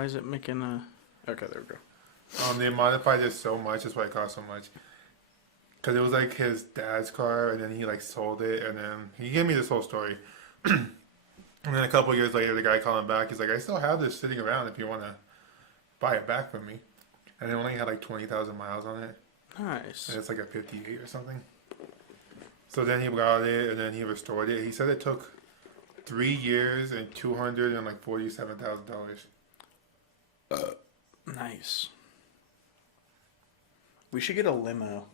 Why is it making a... Okay, there we go. They modified it so much. That's why it cost so much. Because it was like his dad's car, and then he like sold it, and then he gave me this whole story. And then a couple of years later, the guy called him back. He's like, I still have this sitting around if you want to buy it back from me. And it only had like 20,000 miles on it. Nice. And it's like a 58 or something. So then he got it, and then he restored it. He said it took 3 years and $247,000. Nice. We should get a limo.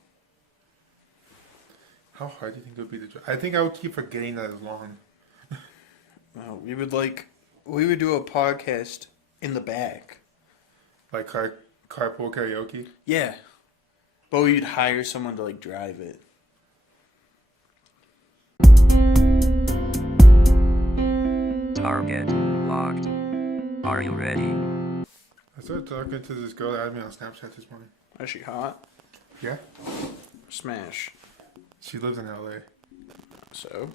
How hard do you think it would be to drive? I think I would keep forgetting that it's long. Well, we would do a podcast in the back. Like carpool karaoke? Yeah. But we'd hire someone to like drive it. Target locked. Are you ready? I started talking to this girl that had me on Snapchat this morning. Is she hot? Yeah? Smash. She lives in LA. So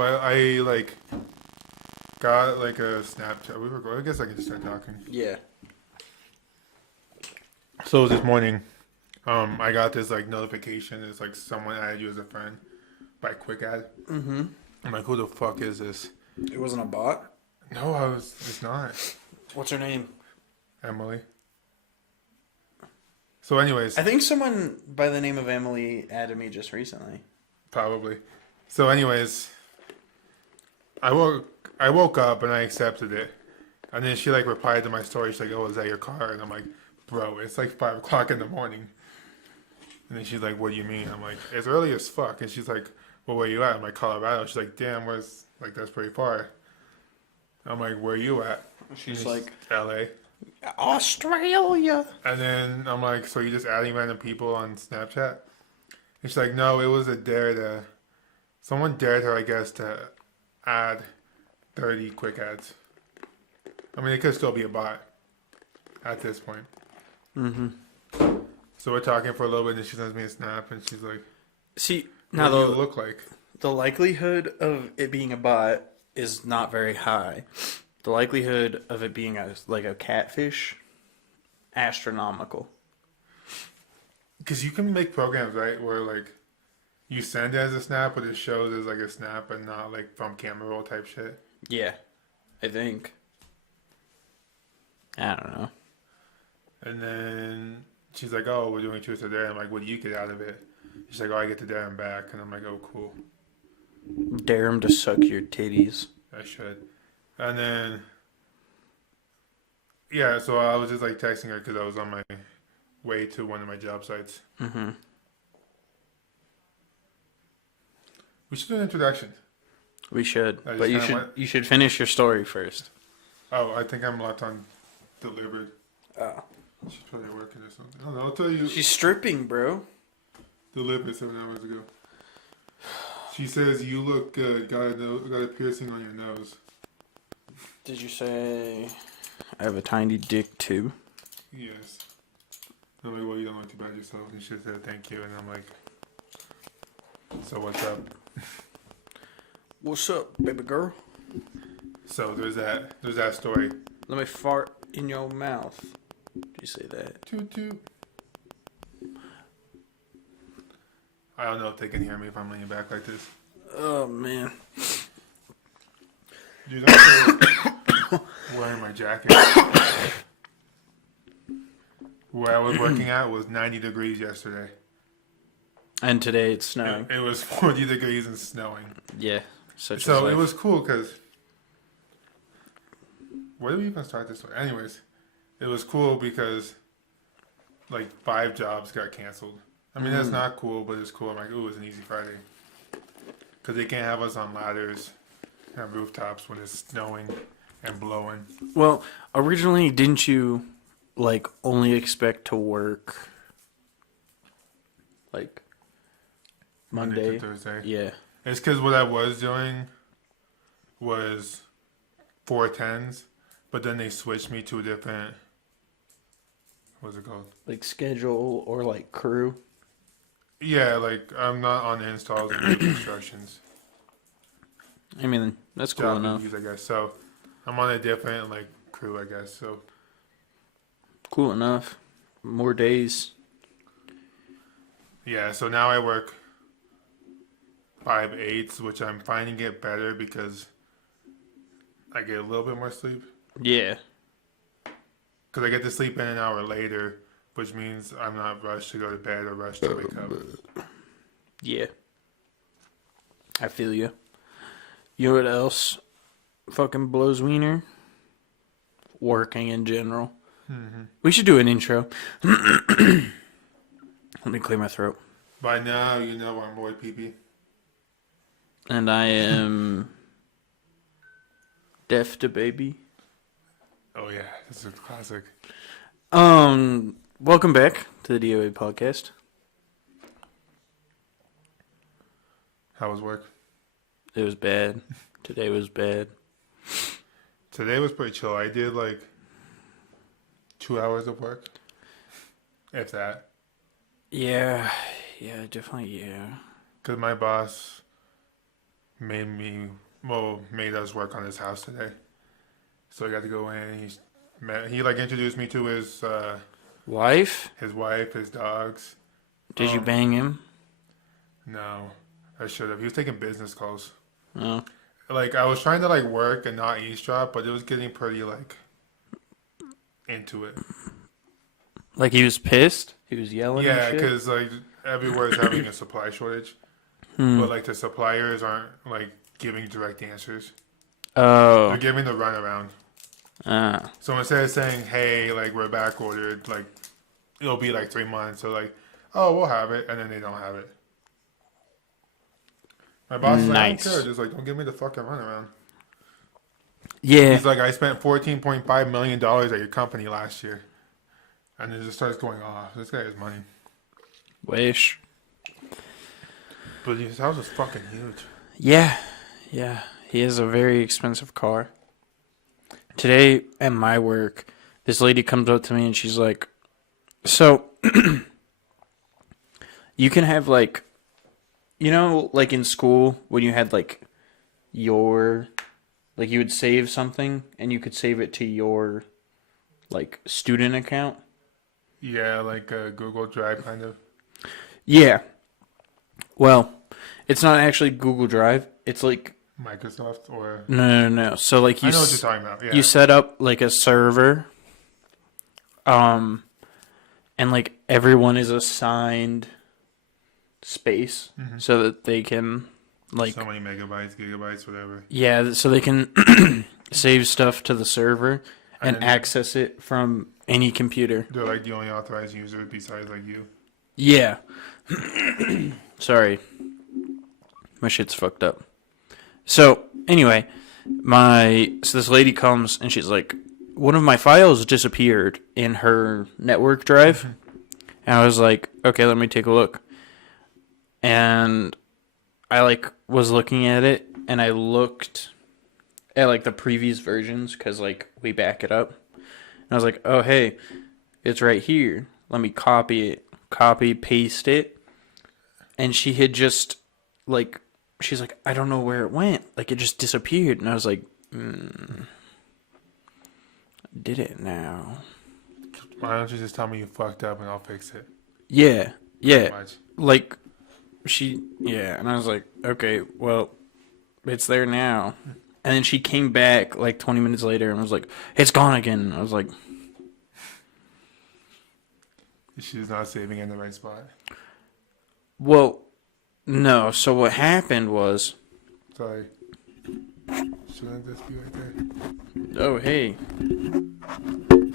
I like got like a Snapchat. We were going. I guess I can just start talking. yeah. So this morning, I got this like notification. It's like someone added you as a friend by quick ad. Mm-hmm. I'm like, who the fuck is this? It wasn't a bot. No, it's not. What's her name? Emily. So anyways. I think someone by the name of Emily added me just recently. Probably. So anyways, I woke up and I accepted it. And then she like replied to my story. She's like, oh, is that your car? And I'm like, bro, it's like 5 o'clock in the morning. And then she's like, what do you mean? I'm like, it's early as fuck. And she's like, well, where you at? I'm like, Colorado. She's like, damn, that's pretty far. I'm like, where you at? She's like, LA. Australia. And then I'm like, so you just adding random people on Snapchat? And she's like, no, it was a dare to... Someone dared her, I guess, to add 30 quick ads. I mean, it could still be a bot at this point. Mm-hmm. So we're talking for a little bit, and she sends me a snap, and she's like, See, what now do you look like? the likelihood of it being a bot is not very high. The likelihood of it being a catfish, astronomical. Because you can make programs, right, where, like, you send it as a snap, but it shows as, like, a snap and not, like, from camera roll type shit. Yeah, I think. I don't know. And then she's like, oh, we're doing truth or dare. I'm like, what do you get out of it? She's like, oh, I get to dare him back. And I'm like, oh, cool. Dare him to suck your titties. I should. And then, yeah, so I was just like texting her because I was on my way to one of my job sites. Mm-hmm. We should do an introduction. We should, I just but kinda you should finish your story first. Oh, I think I'm locked on delivered. Oh, She's probably working or something. I don't know. I'll tell you. she's stripping, bro. Delivered 7 hours ago. She says you look good. Got a piercing on your nose. Did you say I have a tiny dick too? Yes. I'm like, well, you don't look too bad yourself. And she said thank you, and I'm like, so what's up? What's up, baby girl? So there's that story. Let me fart in your mouth. Did you say that? Toot toot. I don't know if they can hear me if I'm leaning back like this. Oh man. Dude, I'm wearing my jacket. Where I was working at was 90 degrees yesterday. And today it's snowing. It was 40 degrees and snowing. Yeah. So life. it was cool because... Where did we even start this way? Anyways, it was cool because like 5 jobs got canceled. I mean, that's not cool, but it's cool. I'm like, ooh, it's an easy Friday. Because they can't have us on ladders and rooftops when it's snowing and blowing. Well, originally, didn't you like only expect to work like Monday? to Thursday. Yeah. It's because what I was doing was 410s, but then they switched me to a different, what's it called? Like schedule or like crew. Yeah, like I'm not on installs and constructions. I mean, that's cool Job enough. duties, I guess. So I'm on a different like crew, I guess. So cool enough. More days. Yeah, so now I work 5/8, which I'm finding it better because I get a little bit more sleep. Yeah. Because I get to sleep in an hour later, which means I'm not rushed to go to bed or rushed to wake up. Yeah. I feel you. You know what else fucking blows wiener? Working in general. We should do an intro. Let me clear my throat. By now, you know I'm Roy PP. And I am Deaf to Baby. Oh yeah, this is a classic. Welcome back to the DOA podcast. How was work? It was bad. Today was bad. Today was pretty chill. I did like 2 hours of work, if that. Yeah, definitely, yeah. Because my boss made us work on his house today. So I got to go in. He like introduced me to his Wife? wife, his dogs. Did you bang him? No, I should have. He was taking business calls. Oh. Like I was trying to like work and not eavesdrop, but it was getting pretty like into it. Like he was pissed? He was yelling Yeah, and shit? because like everywhere is having a supply shortage, but like the suppliers aren't like giving direct answers. Oh. They're giving the runaround. Ah. So instead of saying, "Hey, like we're back ordered," like it'll be like 3 months. So like, "Oh, we'll have it," and then they don't have it. My boss is like, "I don't Nice. care. Just like don't give me the fucking runaround." Yeah. He's like, "I spent $14.5 million at your company last year," and it just starts going off. This guy has money, Wish. but his house is fucking huge. Yeah. Yeah. He has a very expensive car. Today at my work, this lady comes up to me and she's like, so you can have like, you know, like in school when you had like you would save something and you could save it to your like student account. Yeah, like a Google Drive kind of. Yeah. Well, it's not actually Google Drive. It's like Microsoft or no. So like I know what you're talking about. Yeah. you set up like a server, and like everyone is assigned space so that they can like so many megabytes, gigabytes, whatever. yeah, so they can save stuff to the server and And then- access it from any computer. They're like the only authorized user besides like you. Yeah. Sorry. My shit's fucked up. So, anyway, so this lady comes and she's like, one of my files disappeared in her network drive. And I was like, okay, let me take a look. And I like was looking at it and I looked at like the previous versions because like we back it up. And I was like, oh, hey, it's right here. Let me copy, paste it. And she had just like, she's like, I don't know where it went. Like, it just disappeared. And I was like, did it now? Why don't you just tell me you fucked up and I'll fix it? Yeah. Yeah. Much. Like, yeah. And I was like, okay, well, it's there now. And then she came back like 20 minutes later and was like, it's gone again. And I was like, She's not saving in the right spot. well, no. So what happened was, Sorry. Shouldn't this be right there? oh, hey.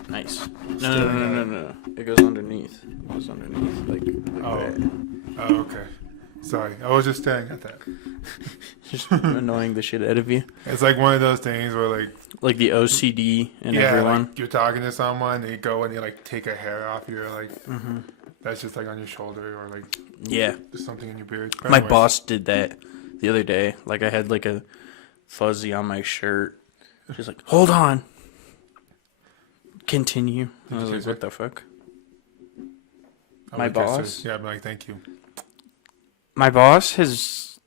Nice. No. It goes underneath. Like Oh. that. Oh, okay. Sorry. I was just staring at that. Just annoying the shit out of you. It's like one of those things where Like the OCD in yeah, everyone. like you're talking to someone, they go and they like take a hair off your like that's just like on your shoulder or like Yeah. just something in your beard. But My anyways, boss did that the other day. Like I had like a fuzzy on my shirt. She's like, hold on. Continue. I was you like, kiss what the fuck? I my would kiss her. boss? Yeah, I'm like, thank you. My boss has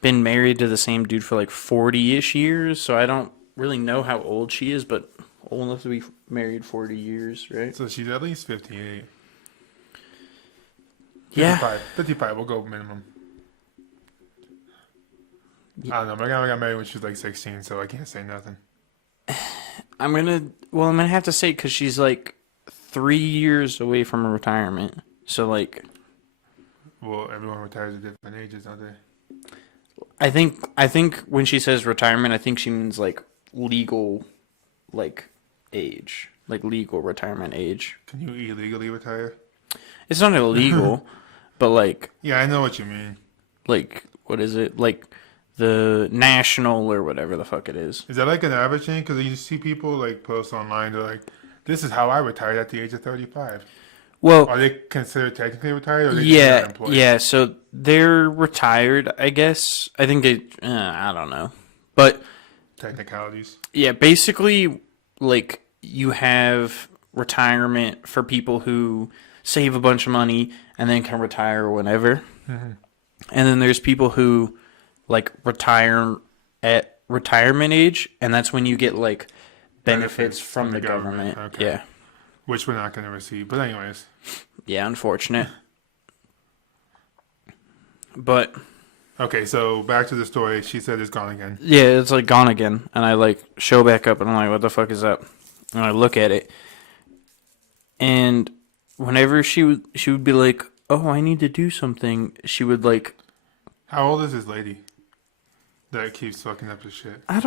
been married to the same dude for like 40-ish years, so I don't really know how old she is, but old enough to be married 40 years, right? So she's at least 58. Yeah. 55, we'll go minimum. I don't know. My grandma got married when she was like 16, so I can't say nothing. I'm gonna have to say because she's like 3 years away from retirement. So like, Well, everyone retires at different ages, don't they? I think when she says retirement, I think she means like legal, like age, like legal retirement age. Can you illegally retire? It's not illegal, but like Yeah, I know what you mean. what is it? Like the national or whatever the fuck it is. Is that like an average thing? Because you see people like post online, they're like, "This is how I retired at the age of 35." Well, Are they considered technically retired, or are they just not employed? yeah. So they're retired, I guess. I think I don't know, but Technicalities. yeah, basically, like you have retirement for people who save a bunch of money and then can retire whenever, and then there's people who like retire at retirement age, and that's when you get like benefits from the government. Okay. Yeah, Which we're not going to receive. But anyways. yeah, unfortunate. But Okay, so back to the story. She said it's gone again. yeah, it's like gone again, and I like show back up, and I'm like, "What the fuck is up?" And I look at it, and whenever she would be like, "Oh, I need to do something," she would like, How old is this lady that keeps fucking up the shit? I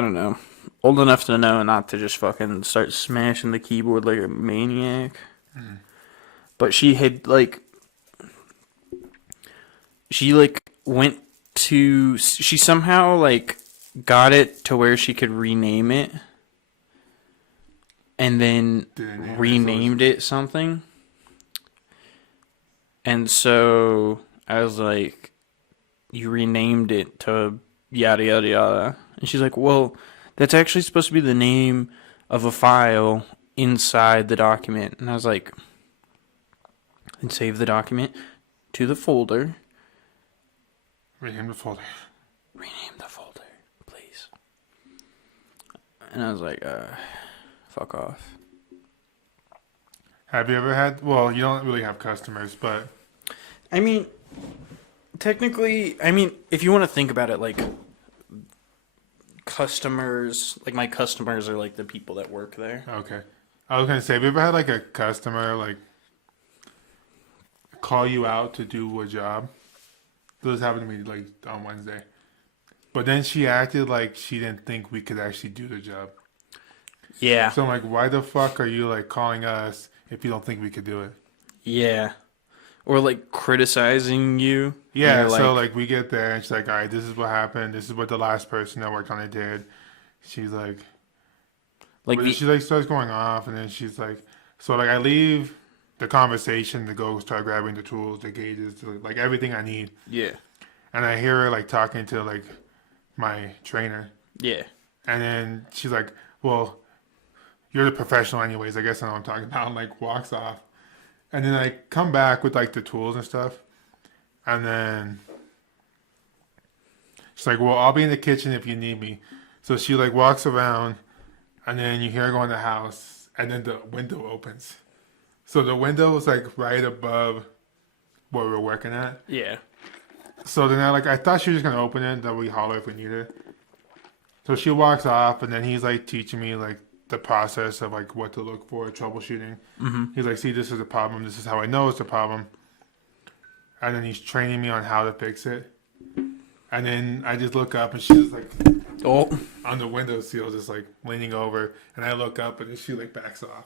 don't know, old enough to know not to just fucking start smashing the keyboard like a maniac. But she had like, she like went to, she somehow like got it to where she could rename it, and then Didn't name it, renamed it something. And so I was like, "You renamed it to yada yada yada," and she's like, "Well, that's actually supposed to be the name of a file inside the document." And I was like, "And save the document to the folder. Rename the folder. Rename the folder, please." And I was like, fuck off. Have you ever had? Well, you don't really have customers, but I mean, technically, if you want to think about it, like, customers, like, my customers are, like, the people that work there. okay. I was gonna say, have you ever had like a customer like call you out to do a job? This happened to me like on Wednesday, but then she acted like she didn't think we could actually do the job. Yeah. So I'm like, why the fuck are you like calling us if you don't think we could do it? Yeah. Or, like, criticizing you. Yeah, And you're so like we get there and she's like, all right, this is what happened. This is what the last person that worked on it did. She's like, like but the, she like starts going off, and then she's like, so like I leave the conversation to go start grabbing the tools, the gauges, like everything I need, yeah. and I hear her like talking to like my trainer, Yeah. and then she's like, well, you're the professional anyways. I guess I know what I'm talking about. And like walks off, and then I come back with like the tools and stuff, and then she's like, well, I'll be in the kitchen if you need me. So she like walks around, and then you hear her go in the house, and then the window opens. So the window is like right above where we're working at. Yeah. So then I thought she was just gonna open it, that we holler if we need it. So she walks off, and then he's like teaching me like the process of like what to look for, troubleshooting. Mm-hmm. He's like, see, this is a problem. This is how I know it's a problem. And then he's training me on how to fix it. And then I just look up, and she's like Oh. on the windowsill, just like leaning over, and I look up, and then she like backs off.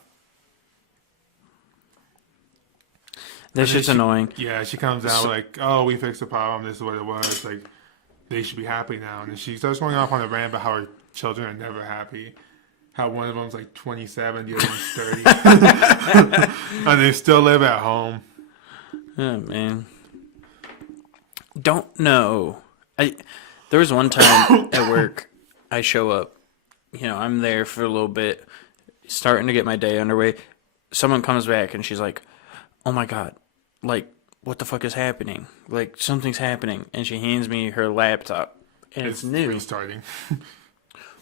That And then shit's she- annoying. Yeah, she comes out like, oh, we fixed the problem. This is what it was. Like, they should be happy now. And then she starts going off on a rant about how her children are never happy. How one of them's like 27, the other one's 30. And they still live at home. Oh, man. Don't know. There was one time at work, I show up, I'm there for a little bit, starting to get my day underway. Someone comes back and she's like, "Oh my God, like, what the fuck is happening? Like, something's happening." And she hands me her laptop, and it's new. Restarting.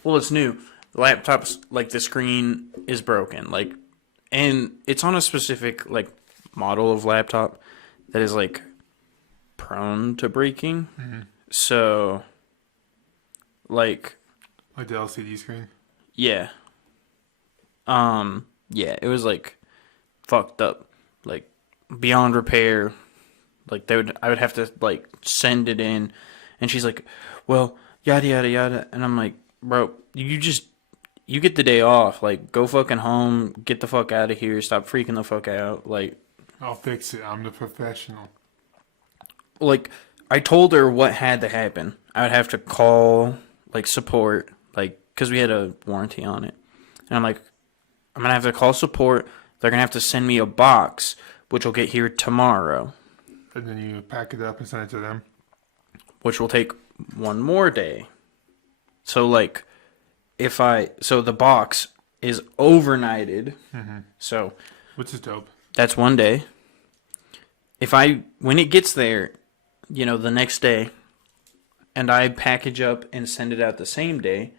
Well, it's new. laptop's like the screen is broken, like, and it's on a specific like model of laptop that is like prone to breaking. So, like, the LCD screen. yeah, yeah, it was like fucked up, like beyond repair. Like I would have to like send it in, and she's like, "Well, yada yada yada," and I'm like, "Bro, you get the day off. Like, go fucking home, get the fuck out of here, stop freaking the fuck out." I'll fix it. I'm the professional. Like I told her what had to happen. I would have to call like support, like because we had a warranty on it, and I'm like, I'm gonna have to call support. They're gonna have to send me a box, which will get here tomorrow, And then you pack it up and send it to them. which will take one more day. So like, so the box is overnighted, so Which is dope. that's one day. When it gets there, the next day, and I package up and send it out the same day,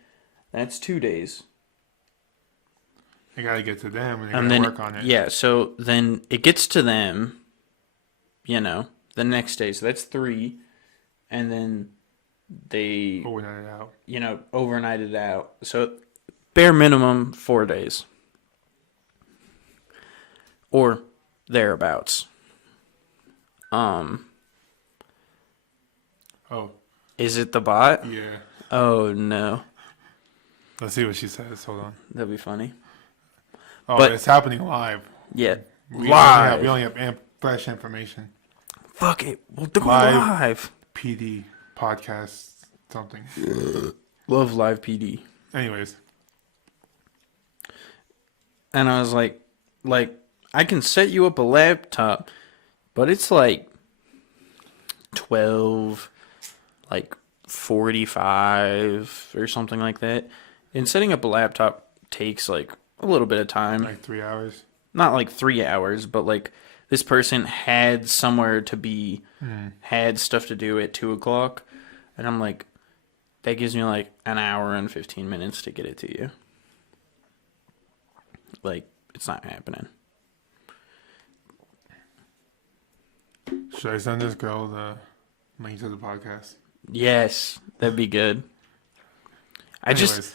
that's 2 days. You gotta get to them and they And gotta then, work on it. yeah, so then it gets to them, the next day. So that's 3. And then they, Overnight it out. overnight it out. So bare minimum 4 days. Or thereabouts. Oh, Is it the bot? yeah. Oh no. Let's see what she says. Hold on. That'd be funny. Oh, But- it's happening live. Yeah. We Live. only have fresh information. Fuck it. We'll do Live. live. PD podcast something. Love live PD. Anyways, And I was like, I can set you up a laptop, but it's like 12, like 45 or something like that. And setting up a laptop takes like a little bit of time. like 3 hours. Not like 3 hours, but like this person had somewhere to be, had stuff to do at 2 o'clock. And I'm like, that gives me like an hour and 15 minutes to get it to you. Like, it's not happening. Should I send this girl the link to the podcast? Yes, that'd be good. I Anyways,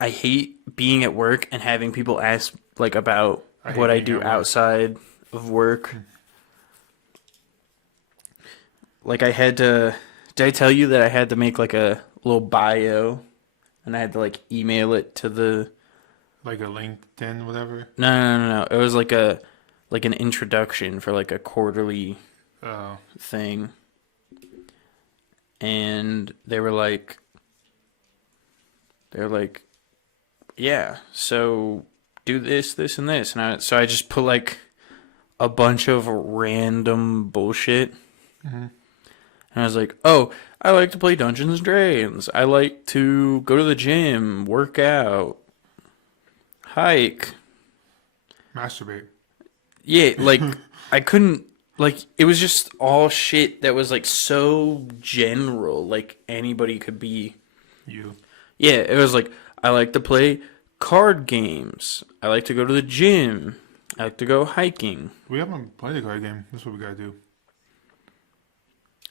hate being at work and having people ask like about I hate what I being do at work. outside of work. Like I had to, did I tell you that I had to make like a little bio and I had to like email it to the, like a LinkedIn, whatever. no. It was like an introduction for like a quarterly Oh, thing. And they were like, yeah, so do this, this, and this. And so I just put like a bunch of random bullshit. And I was like, oh, I like to play Dungeons and Dragons. I like to go to the gym, work out, hike. masturbate. Yeah, like I couldn't, like it was just all shit that was like so general, like anybody could be. You. Yeah, it was like I like to play card games. I like to go to the gym. I like to go hiking. We haven't played a card game. That's what we gotta do.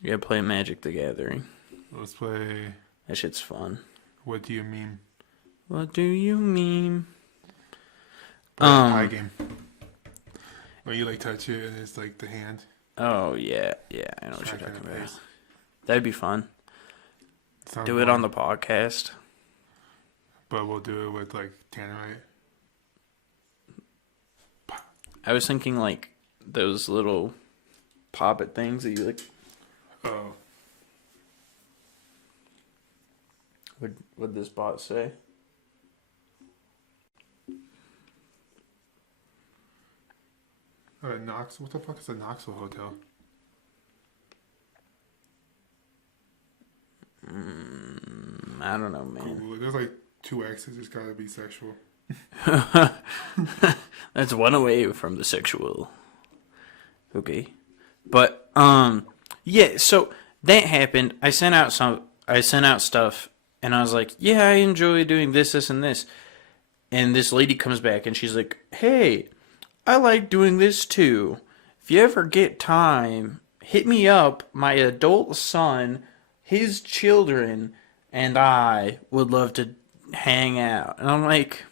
You gotta play Magic the Gathering. Let's play. That shit's fun. What do you mean? What do you mean? Play a pie game. Where you like touch it and it's like the hand. Oh yeah, I know what Smack you're it in talking the about. face. That'd be fun. Sounds Do it boring, on the podcast. But we'll do it with like Tannerite. I was thinking like those little poppet things that you like. Oh. What'd this bot say? Knox. What the fuck is a Knoxville hotel? I don't know, man. Cool. There's like 2 X's. It's gotta be sexual. That's one away from the sexual. Okay. But yeah, so that happened. I sent out I sent out stuff and I was like, yeah, I enjoy doing this, and this. And this lady comes back and she's like, hey, I like doing this too. If you ever get time, hit me up. My adult son, his children, and I would love to hang out. And I'm like,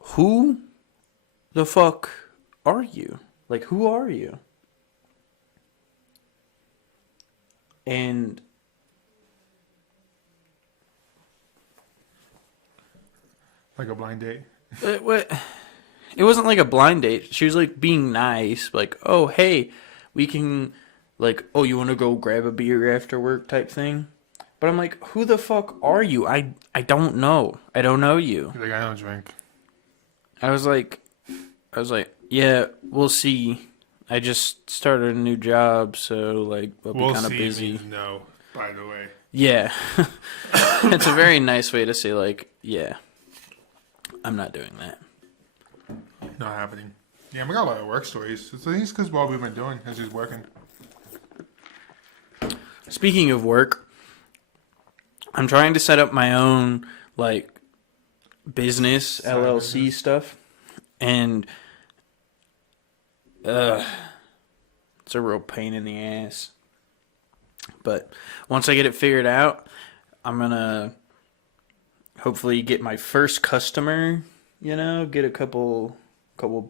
who the fuck are you? Like, who are you? And Like a blind date. it wasn't like a blind date. She was like being nice, like, oh, hey, we can, like, oh, you want to go grab a beer after work type thing. But I'm like, who the fuck are you? I don't know. I don't know you. He's like, I don't drink. I was like, yeah, we'll see. I just started a new job, so like I'll be We'll kind of see busy. means no, by the way. Yeah, it's a very nice way to say like, yeah, I'm not doing that. Not happening. Yeah, we got a lot of work stories. I think it's because what we've been doing is just working. Speaking of work, I'm trying to set up my own like business Side LLC business. stuff, and it's a real pain in the ass. But once I get it figured out, I'm gonna hopefully get my first customer. You know, get a couple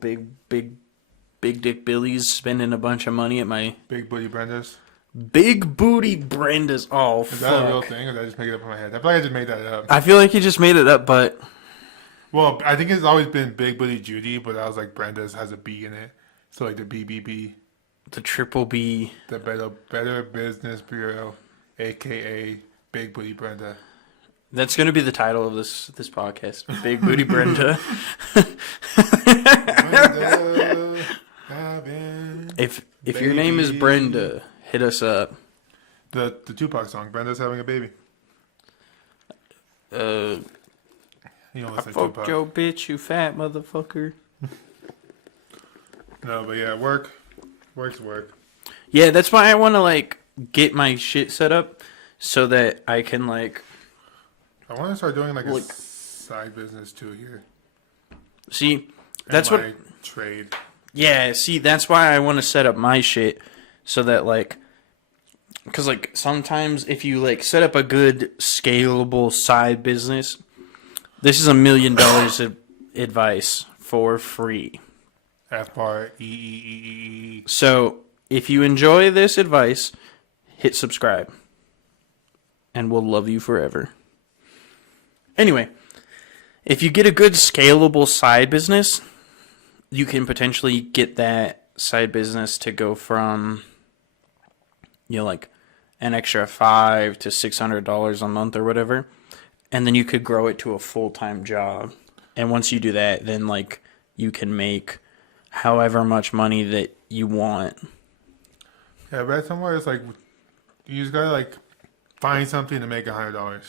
big dick Billies spending a bunch of money at my Big Booty Brenda's. big booty Brenda's. Oh, Is that a real fuck. thing, or did I just make it up in my head? I feel like I just made that up. I feel like you just made it up, but Well, I think it's always been Big Booty Judy, but I was like, Brenda's has a B in it. So like the BBB, the triple B. the Better Business Bureau, a.k.a. Big Booty Brenda. That's going to be the title of this podcast. Big Booty Brenda. Brenda, I've been- If your name is Baby. Brenda, hit us up. The Tupac song, Brenda's having a baby. Uh, You don't I listen to fucked Tupac. your bitch, you fat motherfucker. No, but yeah, work's work. Yeah, that's why I want to like get my shit set up so that I can like I want to start doing like a Look. side business too here. see. That's And what. my trade. Yeah, see, that's why I want to set up my shit so that like, because like sometimes if you like set up a good scalable side business, this is $1 million of advice for free. F bar E. So if you enjoy this advice, hit subscribe, and we'll love you forever. Anyway, if you get a good scalable side business, you can potentially get that side business to go from, you know, like an extra $500 to $600 a month or whatever, and then you could grow it to a full-time job. And once you do that, then like you can make however much money that you want. Yeah, but somewhere it's like you just gotta like find something to make $100,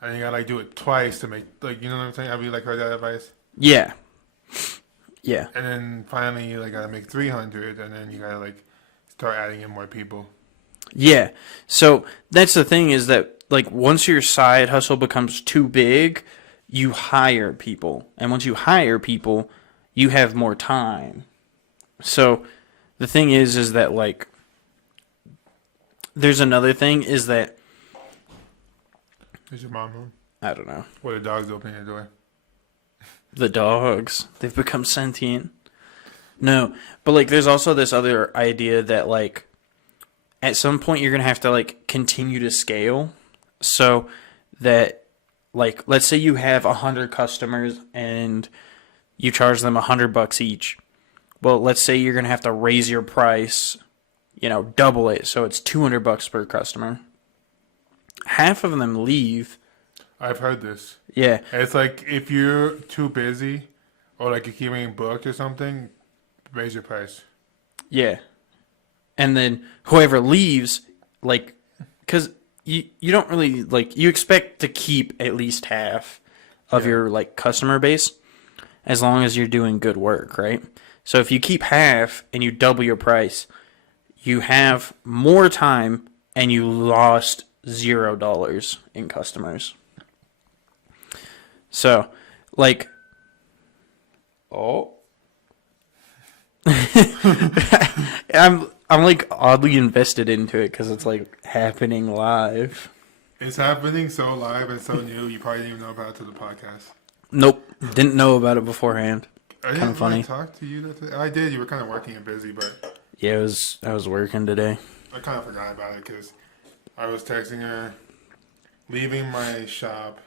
and you gotta like do it twice to make like, you know what I'm saying? Have you like heard that advice? Yeah. Yeah. And then finally you like gotta make 300, and then you gotta like start adding in more people. Yeah. So that's the thing is that like once your side hustle becomes too big, you hire people. And once you hire people, you have more time. So the thing is that like there's another thing is that Is your mom home? I don't know. Or the dog's opening the door? The dogs, they've become sentient. No, but like there's also this other idea that like at some point you're going to have to like continue to scale so that like let's say you have 100 customers and you charge them $100 each. Well, let's say you're going to have to raise your price, you know, double it so it's $200 per customer. Half of them leave. I've heard this. Yeah. It's like if you're too busy or like you keep getting booked or something, raise your price. Yeah. And then whoever leaves, like, because you don't really, like, you expect to keep at least half of your, like, customer base as long as you're doing good work, right? So if you keep half and you double your price, you have more time and you lost $0 in customers. So, like, oh, I'm like oddly invested into it because it's like happening live. It's happening so live and so new. You probably didn't even know about it to the podcast. Nope, didn't know about it beforehand. I Kinda didn't funny. really talk to you. I did. You were kind of working and busy, but Yeah, I was working today. I kind of forgot about it because I was texting her, leaving my shop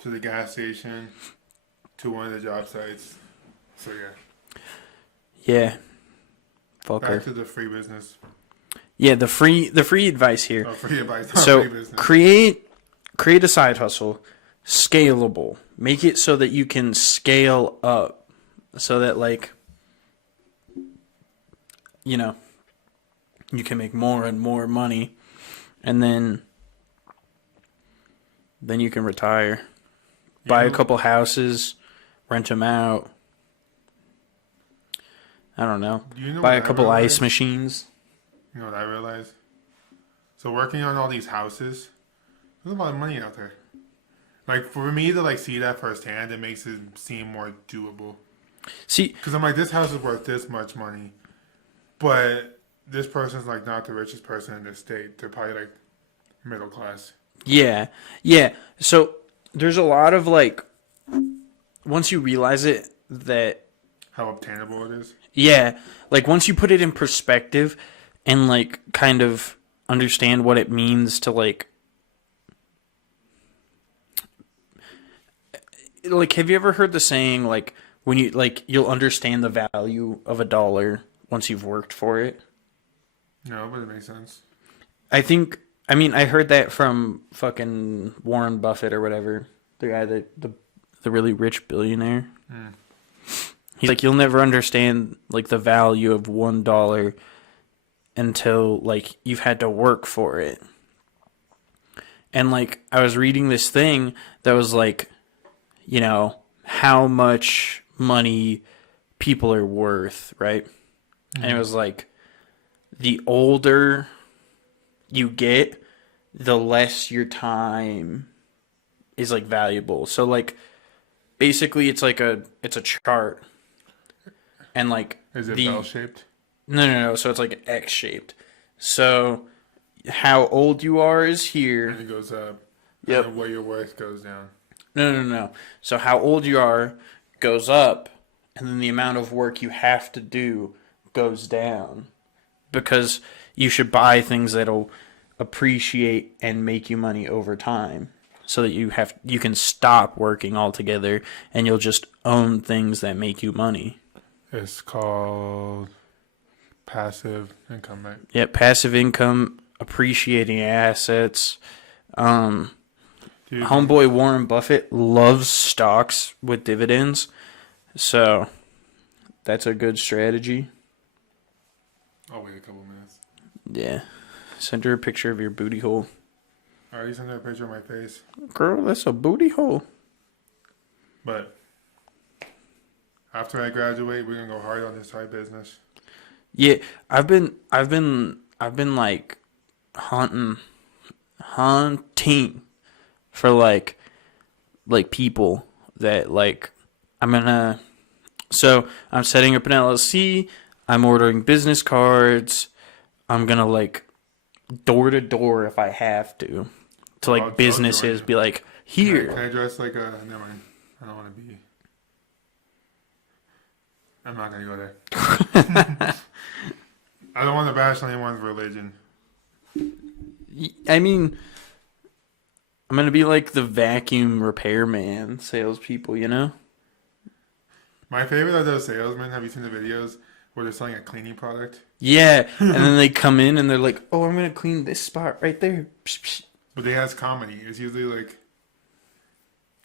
to the gas station to one of the job sites. So yeah, Yeah, fuck her. back to the free business. Yeah, the free advice here. Oh, free advice, not So free business. create a side hustle, scalable. Make it so that you can scale up, so that like, you know, you can make more and more money, and then you can retire, buy a know- couple houses, rent them out. I don't know. You know Buy a what I couple ice realized? machines. You know what I realized? So working on all these houses, there's a lot of money out there. Like for me to like see that firsthand, it makes it seem more doable. See, Because I'm like, this house is worth this much money, but this person's like not the richest person in this state. They're probably like middle class. yeah, yeah. So there's a lot of like, once you realize it, that How obtainable it is. yeah, like once you put it in perspective and like kind of understand what it means to like have you ever heard the saying like when you like you'll understand the value of a dollar once you've worked for it? No, but it makes sense. I mean I heard that from fucking Warren Buffett or whatever, the guy that the really rich billionaire. He's like, you'll never understand like the value of $1 until like you've had to work for it. And like I was reading this thing that was like, you know, how much money people are worth, right? And it was like the older you get, the less your time is like valuable. So like basically it's a chart. And like Is it the bell shaped? no. So it's like X shaped. So how old you are is here. And it goes up. Yep. And what your worth goes down. No. So how old you are goes up, and then the amount of work you have to do goes down. Because you should buy things that'll appreciate and make you money over time. So that you can stop working altogether and you'll just own things that make you money. It's called passive income, right? Yeah, passive income, appreciating assets. Dude, Homeboy Warren Buffett loves stocks with dividends, so that's a good strategy. I'll wait a couple minutes. Yeah. Send her a picture of your booty hole. I already sent her a picture of my face. Girl, that's a booty hole. But after I graduate, we're gonna go hard on this side business. Yeah, I've been like hunting for like people that like so I'm setting up an LLC, I'm ordering business cards, I'm gonna like door to door if I have to like I'll businesses join. be like, Can here. I dress like a? Never mind. I don't want to be. I'm not gonna go there. I don't want to bash anyone's religion. I mean, I'm gonna be like the vacuum repairman salespeople, you know? My favorite are those salesmen. Have you seen the videos where they're selling a cleaning product? Yeah, and then they come in and they're like, "Oh, I'm gonna clean this spot right there." Psh, psh. But they has comedy. It's usually like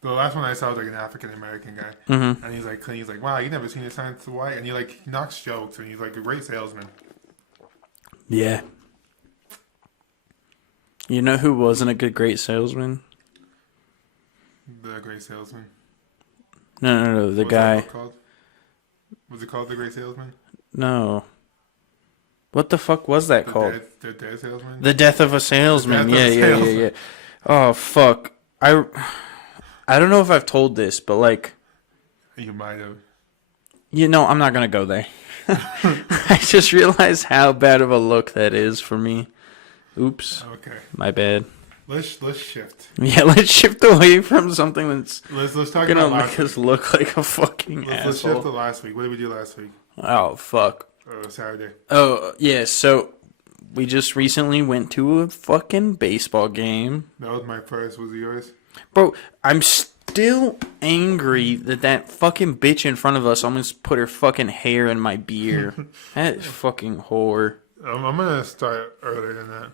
the last one I saw was like an African American guy, and he's like, he's like, "Wow, you never seen a Science of White?" And he like knocks jokes, and he's like a great salesman. Yeah. You know who wasn't a great salesman? The great salesman. No. The What's that guy. book called? Was it called The Great Salesman? No. What the fuck was that called? The dead salesman. The Death of a Salesman. The Death of a Yeah. Salesman. Oh fuck. I don't know if I've told this, but like, You might have. you know, I'm not gonna go there. I just realized how bad of a look that is for me. Oops, Okay. my bad. Let's shift. Yeah, let's shift away from something that's Let's talk gonna about make last us week. look like a fucking Let's shift to asshole. last week. What did we do last week? Oh fuck. Saturday. Oh yeah, so we just recently went to a fucking baseball game. That was my first. Was it yours? Bro, I'm still angry that fucking bitch in front of us almost put her fucking hair in my beer. That fucking whore. I'm gonna start earlier than that.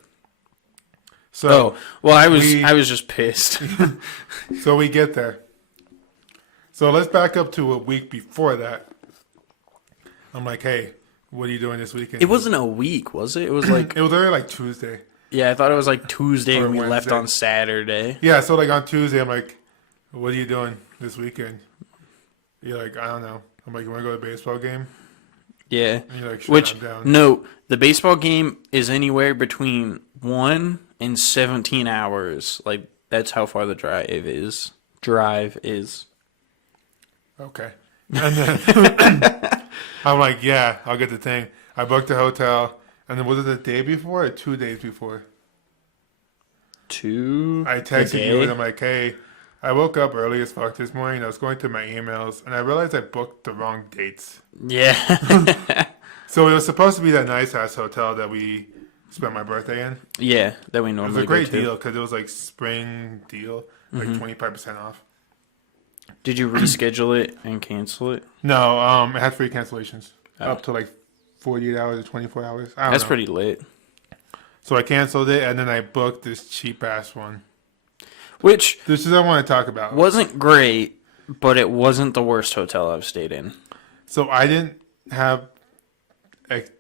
So, Oh, well, I we- was just pissed. so we get there. So let's back up to a week before that. I'm like, hey, what are you doing this weekend? It wasn't a week, was it? It was like, It was already like Tuesday. yeah, I thought it was like Tuesday Or and we left Wednesday. on Saturday. Yeah, so like on Tuesday, I'm like, what are you doing this weekend? You're like, I don't know. I'm like, you want to go to a baseball game? Yeah. And you're like, sure, Which, I'm down. no, the baseball game is anywhere between 1 and 17 hours. Like, that's how far the drive is. Okay. And then I'm like, yeah, I'll get the thing. I booked a hotel. And then was it the day before or 2 days before? 2 I a texted day? you and I'm like, hey, I woke up early as fuck this morning. I was going through my emails and I realized I booked the wrong dates. Yeah. So it was supposed to be that nice ass hotel that we spent my birthday in. Yeah, that we It was normally a great go to. deal because it was like spring deal, like Mm-hmm. 25% off. Did you reschedule it and cancel it? No, it had free cancellations Oh. up to like 48 hours or 24 hours. I don't That's know. pretty lit. So I canceled it and then I booked this cheap ass one. Which This is what I want to talk about. wasn't great, but it wasn't the worst hotel I've stayed in. So I didn't have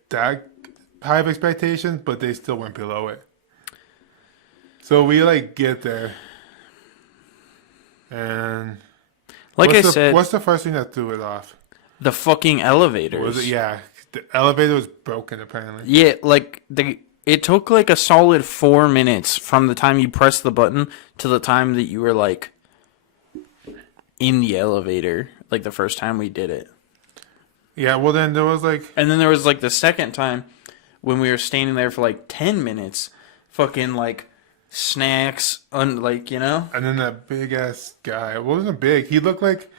that high of expectations, but they still went below it. So we like get there, and Like I what's the, said, what's the first thing that threw it off? the fucking elevators. Was it? Yeah, the elevator was broken apparently. Yeah, like it took like a solid 4 minutes from the time you pressed the button to the time that you were like in the elevator, like the first time we did it. Yeah, well then there was like, And then there was like the second time when we were standing there for like 10 minutes, fucking like snacks, like, you know? and then that big ass guy. Well, it wasn't big. He looked like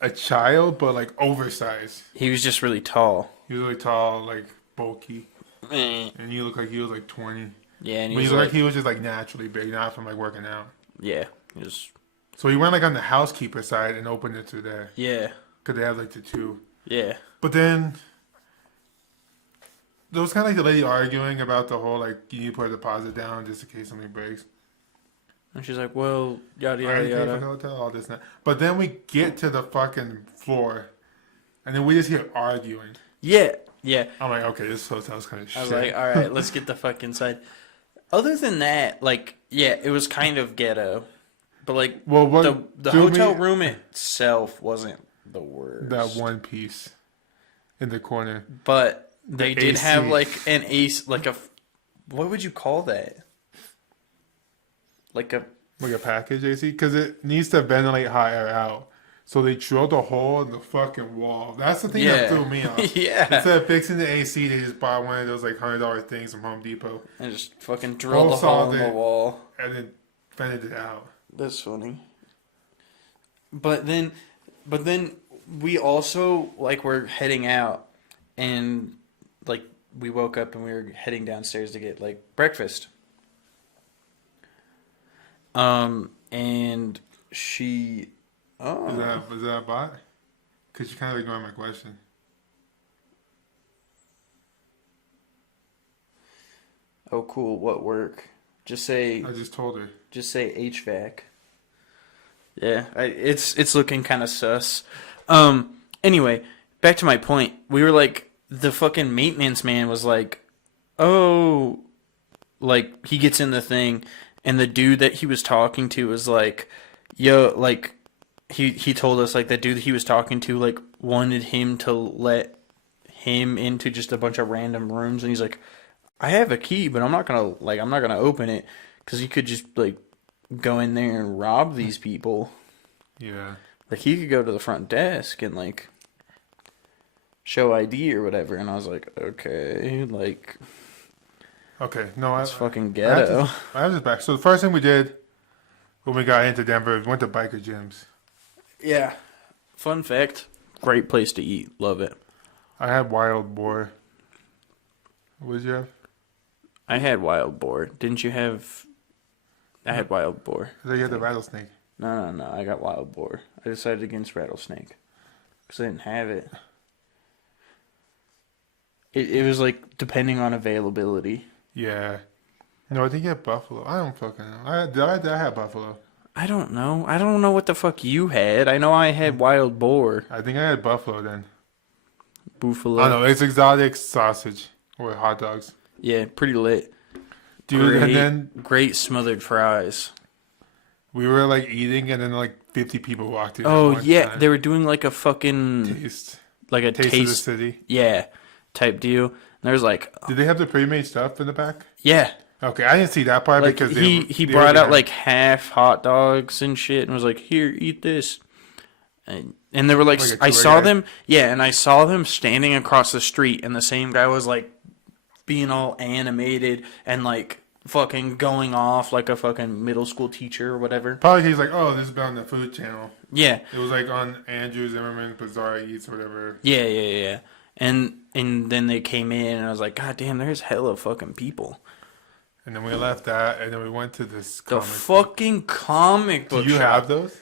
a child, but like oversized. He was just really tall. He was like tall, like bulky, Yeah, and he looked like he was like 20. and But he he was looked like like, he was just like naturally big, not from like working out. yeah, he was, So he went like on the housekeeper side and opened it through there yeah, because they have like the two. yeah. But then there was kind of like the lady arguing about the whole like you need to put a deposit down just in case something breaks. And she's like, well, yada, I yada, already paid for the yada. hotel, all this and that. But then we get to the fucking floor, and then we just hear arguing. Yeah, yeah. I'm like, okay, this hotel's kind of shit. I was like, all right, let's get the fuck inside. Other than that, like, yeah, it was kind of ghetto. But, like, well, what the threw hotel me- room itself wasn't the worst. that one piece in the corner. But they The did AC. have, like, an ace, like a, what would you call that? Like a, Like a package AC, because it needs to ventilate hot air out. So they drilled a hole in the fucking wall. That's the thing that yeah. threw me off. Yeah. Instead of fixing the AC, they just bought one of those like $100 things from Home Depot And just fucking drilled a Both saw hole in the that. wall. and then vented it out. That's funny. But then we also like were heading out, and like we woke up and we were heading downstairs to get like breakfast. And she, Is that a bot? Because you kind of ignored my question. oh cool, what work? Just say I just told her. HVAC. Yeah, it's looking kind of sus. Anyway, back to my point. We were like, the fucking maintenance man was like, oh, like he gets in the thing, and the dude that he was talking to was like, yo, like he told us like the dude that he was talking to like wanted him to let him into just a bunch of random rooms, and he's like, I have a key, but I'm not gonna open it because he could just like go in there and rob these people. Yeah. Like he could go to the front desk and like show ID or whatever, and I was like, okay, like Okay. No, it's fucking I have ghetto. this, I have this back. So the first thing we did when we got into Denver, we went to biker gyms. Yeah. Fun fact: great place to eat. Love it. I had Wild Boar. What did you have? I had wild boar. Didn't you have? I had wild boar. I thought you had the rattlesnake. No. I got wild boar. I decided against rattlesnake because I didn't have it. It was like depending on availability. Yeah. No, I think you had buffalo. I don't fucking know. Did I have buffalo? I don't know. I don't know what the fuck you had. I know I had wild boar. I think I had buffalo then. Buffalo. I don't know. It's exotic sausage or hot dogs. Yeah, pretty lit. Dude, great, and then great smothered fries. we were like eating, and then like 50 people walked in. Oh at one yeah, time. they were doing like a fucking Taste like a of the taste, city. yeah, type deal. And there's like, Did they have the pre-made stuff in the back? yeah, Okay, I didn't see that part like because he they brought were out there. like half hot dogs and shit, and was like, here, eat this. And they were like, Like a I tour saw guide? them, yeah, and I saw them standing across the street, and the same guy was like being all animated and like fucking going off like a fucking middle school teacher or whatever. Probably he's like, oh, this is on the Food Channel. Yeah, It was like on Andrew Zimmerman Bizarre Eats or whatever. yeah. And then they came in, and I was like, God damn, there's hella fucking people. And then we left that, and then we went to this The comic. fucking comic Do book you shop. have those?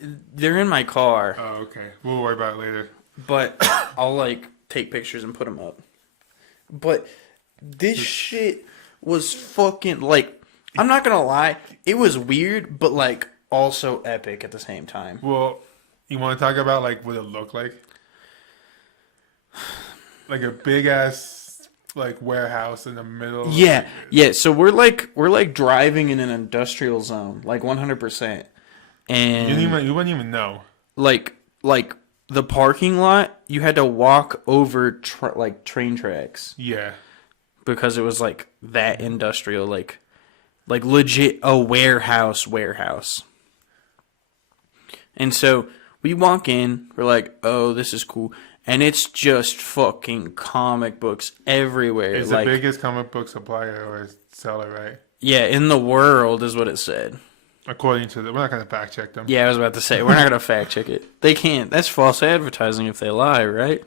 They're in my car, Oh, okay. We'll worry about it later. but I'll like take pictures and put them up. But this shit was fucking like, I'm not gonna lie, it was weird, but like also epic at the same time. Well, you want to talk about like what it looked like? Like a big ass like warehouse in the middle. Yeah. So we're like driving in an industrial zone, like 100%, and You wouldn't even know. like the parking lot, you had to walk over like train tracks Yeah. because it was like that industrial, like legit a warehouse. And so we walk in, we're like, oh, this is cool. And it's just fucking comic books everywhere. It's like, the biggest comic book supplier or seller, right? yeah, in the world is what it said. According to we're not gonna fact check them. Yeah, I was about to say, we're not going to fact check it. They can't. That's false advertising if they lie, right?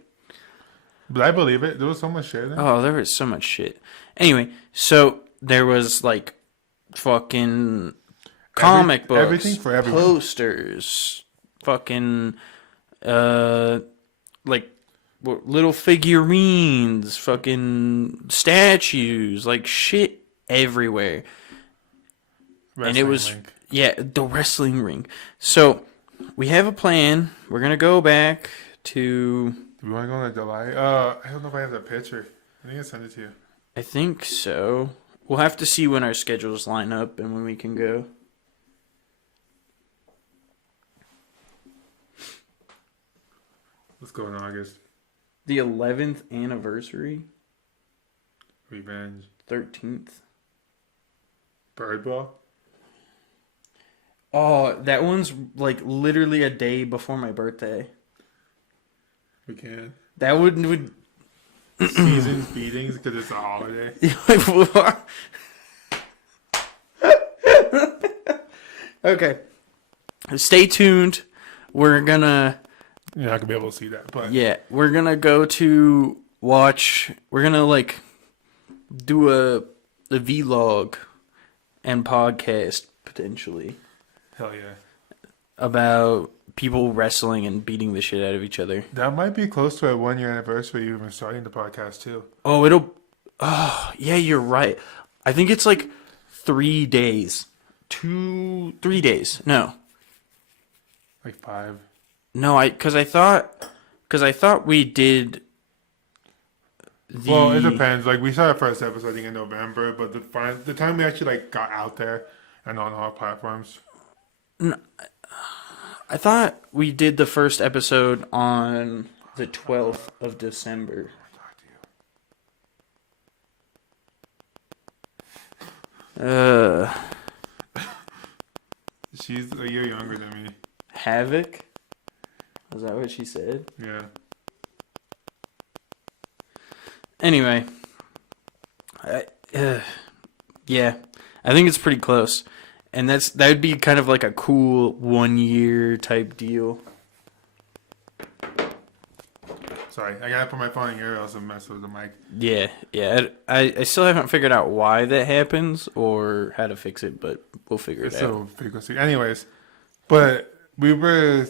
But I believe it. There was so much shit in it. Oh, there was so much shit. Anyway, so there was like fucking comic books, everything for everyone. posters, fucking like little figurines, fucking statues, like shit everywhere. And it Wrestling was link. yeah, the wrestling ring. So we have a plan. We're gonna go back to. Do we want to go on July? I don't know if I have that picture. I think I sent it to you. I think so. We'll have to see when our schedules line up and when we can go. Let's go in August. The 11th anniversary, Revenge. 13th. Birdball. Oh, that one's like literally a day before my birthday. We can. That would Seasons beatings because it's a holiday. Okay. Stay tuned. We're gonna You're not gonna be able to see that, but we're gonna go to watch. We're gonna like do a vlog and podcast potentially hell yeah. about people wrestling and beating the shit out of each other. That might be close to our 1 year anniversary of even starting the podcast too. Oh, yeah, you're right. I think it's like 3 days. 3 days. No. Like 5. No, cuz I thought we did Well, it depends. Like we saw our first episode I think in November, but the time we actually like got out there and on all platforms. I thought we did the first episode on the 12th of December. Uh, She's a year younger than me. Havoc? Was that what she said? Yeah. Anyway. Yeah. I think it's pretty close. And that would be kind of like a cool 1 year type deal. Sorry, I gotta put my phone in here or else I'll mess with the mic. Yeah. I still haven't figured out why that happens or how to fix it, but we'll figure it It's out. so frequency. Anyways, but we were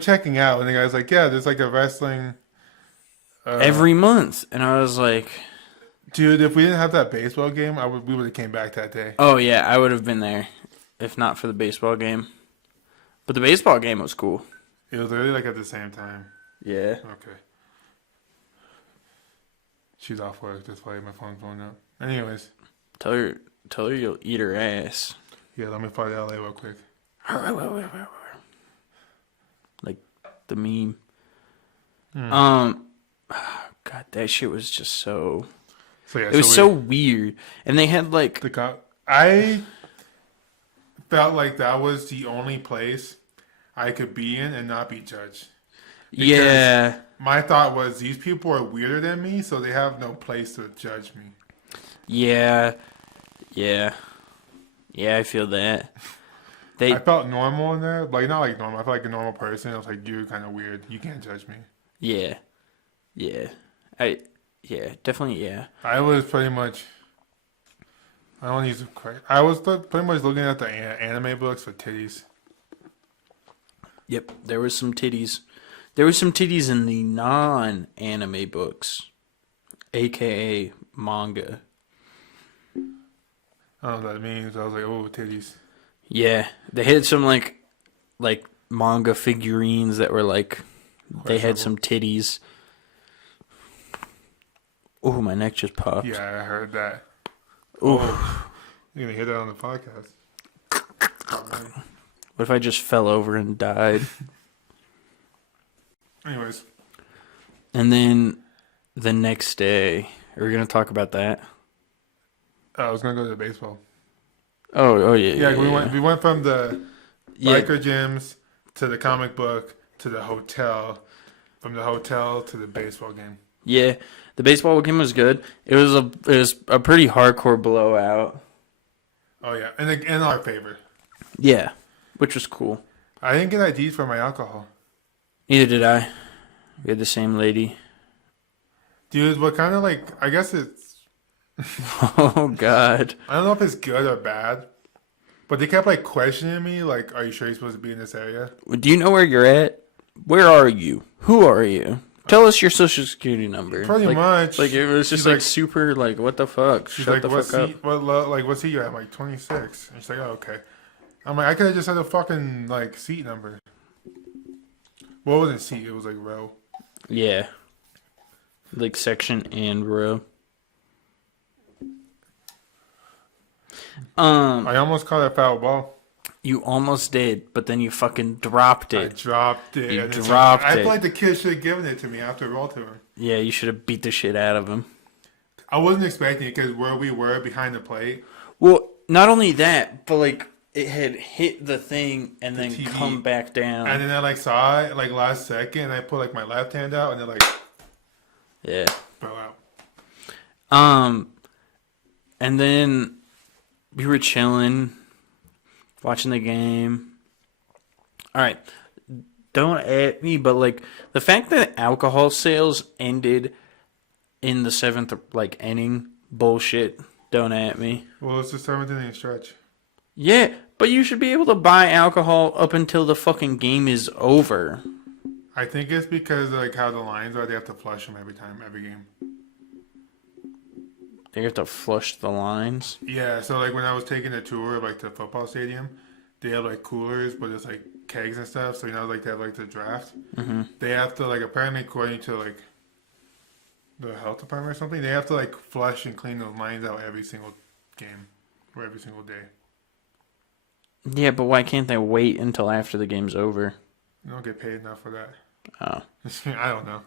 checking out and the guy's like, yeah, there's like a wrestling. Every month. And I was like, Dude, if we didn't have that baseball game, we would have came back that day. oh yeah, I would have been there if not for the baseball game. But the baseball game was cool. It was literally like at the same time. Yeah. Okay. She's off work. That's why my phone's blowing up. Anyways, Tell her you'll eat her ass. yeah, let me fly to LA real quick. Like the meme. God, that shit was just so. So yeah, It was so weird, and they had like the cop. I felt like that was the only place I could be in and not be judged. yeah, My thought was these people are weirder than me, so they have no place to judge me. yeah. I feel that. They I felt normal in there, like not like normal. I felt like a normal person. I was like, you're kind of weird. You can't judge me. yeah. Definitely yeah. I was pretty much. I don't use it correct. I was pretty much looking at the anime books for titties. Yep, there was some titties. There was some titties in the non-anime books, aka manga. I don't know what that means. I was like, oh, titties. Yeah, they had some like manga figurines that were like they had some titties. Oh, my neck just popped. Yeah, I heard that. Oh, You're gonna hear that on the podcast. what if I just fell over and died? Anyways, And then the next day, are we gonna talk about that? I was gonna go to the baseball. Oh yeah. Yeah, we went from the Yeah. biker gyms to the comic book to the hotel, from the hotel to the baseball game. Yeah, the baseball game was good. It was a pretty hardcore blowout. Oh yeah, and in our favor. Yeah, which was cool. I didn't get IDs for my alcohol. Neither did I. We had the same lady. Dude, what kind of like? I guess it's. Oh God. I don't know if it's good or bad, but they kept like questioning me. Like, are you sure you're supposed to be in this area? Do you know where you're at? Where are you? Who are you? Tell us your social security number. Pretty much. Like it was just She's like super like what the fuck? She's Shut like, the what fuck up. seat? What seat you at? I'm like 26. And she's like, oh, okay. I'm like, I could have just had a fucking like seat number. Well, it wasn't seat. It was like row. Yeah. Like section and row. I almost caught a foul ball. You almost did, but then you fucking dropped I it. dropped it. You and it's dropped like, I it. feel like the kid should have given it to me after I rolled to him. Yeah, you should have beat the shit out of him. I wasn't expecting it because where we were behind the plate. Well, not only that, but like it had hit the thing and then TV. come back down. And then I like saw it like last second. And I put like my left hand out and then like Yeah. fell out. And then we were chilling, watching the game. All right, don't at me, but like the fact that alcohol sales ended in the seventh like inning, bullshit. Don't at me. Well, it's the 7th inning stretch. Yeah, but you should be able to buy alcohol up until the fucking game is over. I think it's because like how the lines are. They have to flush them every game. They have to flush the lines. Yeah, so like when I was taking a tour of like the football stadium, they have like coolers, but it's like kegs and stuff. So like they have like the draft. Mm-hmm. They have to like apparently according to like the health department or something, they have to like flush and clean those lines out every single game or every single day. Yeah, but why can't they wait until after the game's over? You don't get paid enough for that. Oh. I don't know.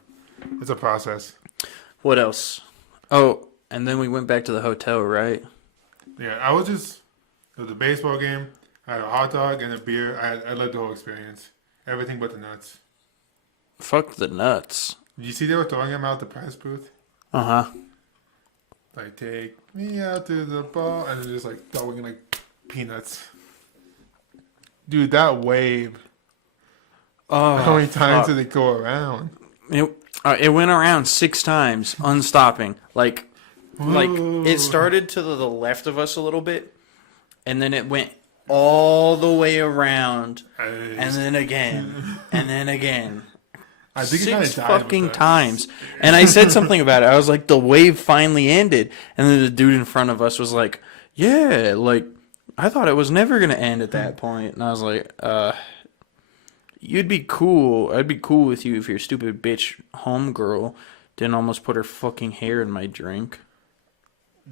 It's a process. What else? Oh, and then we went back to the hotel, right? Yeah, I was just. It was a baseball game. I had a hot dog and a beer. I loved the whole experience. Everything but the nuts. Fuck the nuts. Did you see they were throwing him out the press booth? Uh huh. Like, take me out to the ball, and then just like throwing like peanuts. Dude, that wave. Oh, How many times fuck. did it go around? It went around 6 times, unstopping. Like it started to the left of us a little bit, and then it went all the way around, and then again, and then again. I think it kinda 6 died with fucking us. times. And I said something about it. I was like, the wave finally ended. And then the dude in front of us was like, yeah, like, I thought it was never going to end at that point. And I was like, you'd be cool. I'd be cool with you if your stupid bitch homegirl didn't almost put her fucking hair in my drink.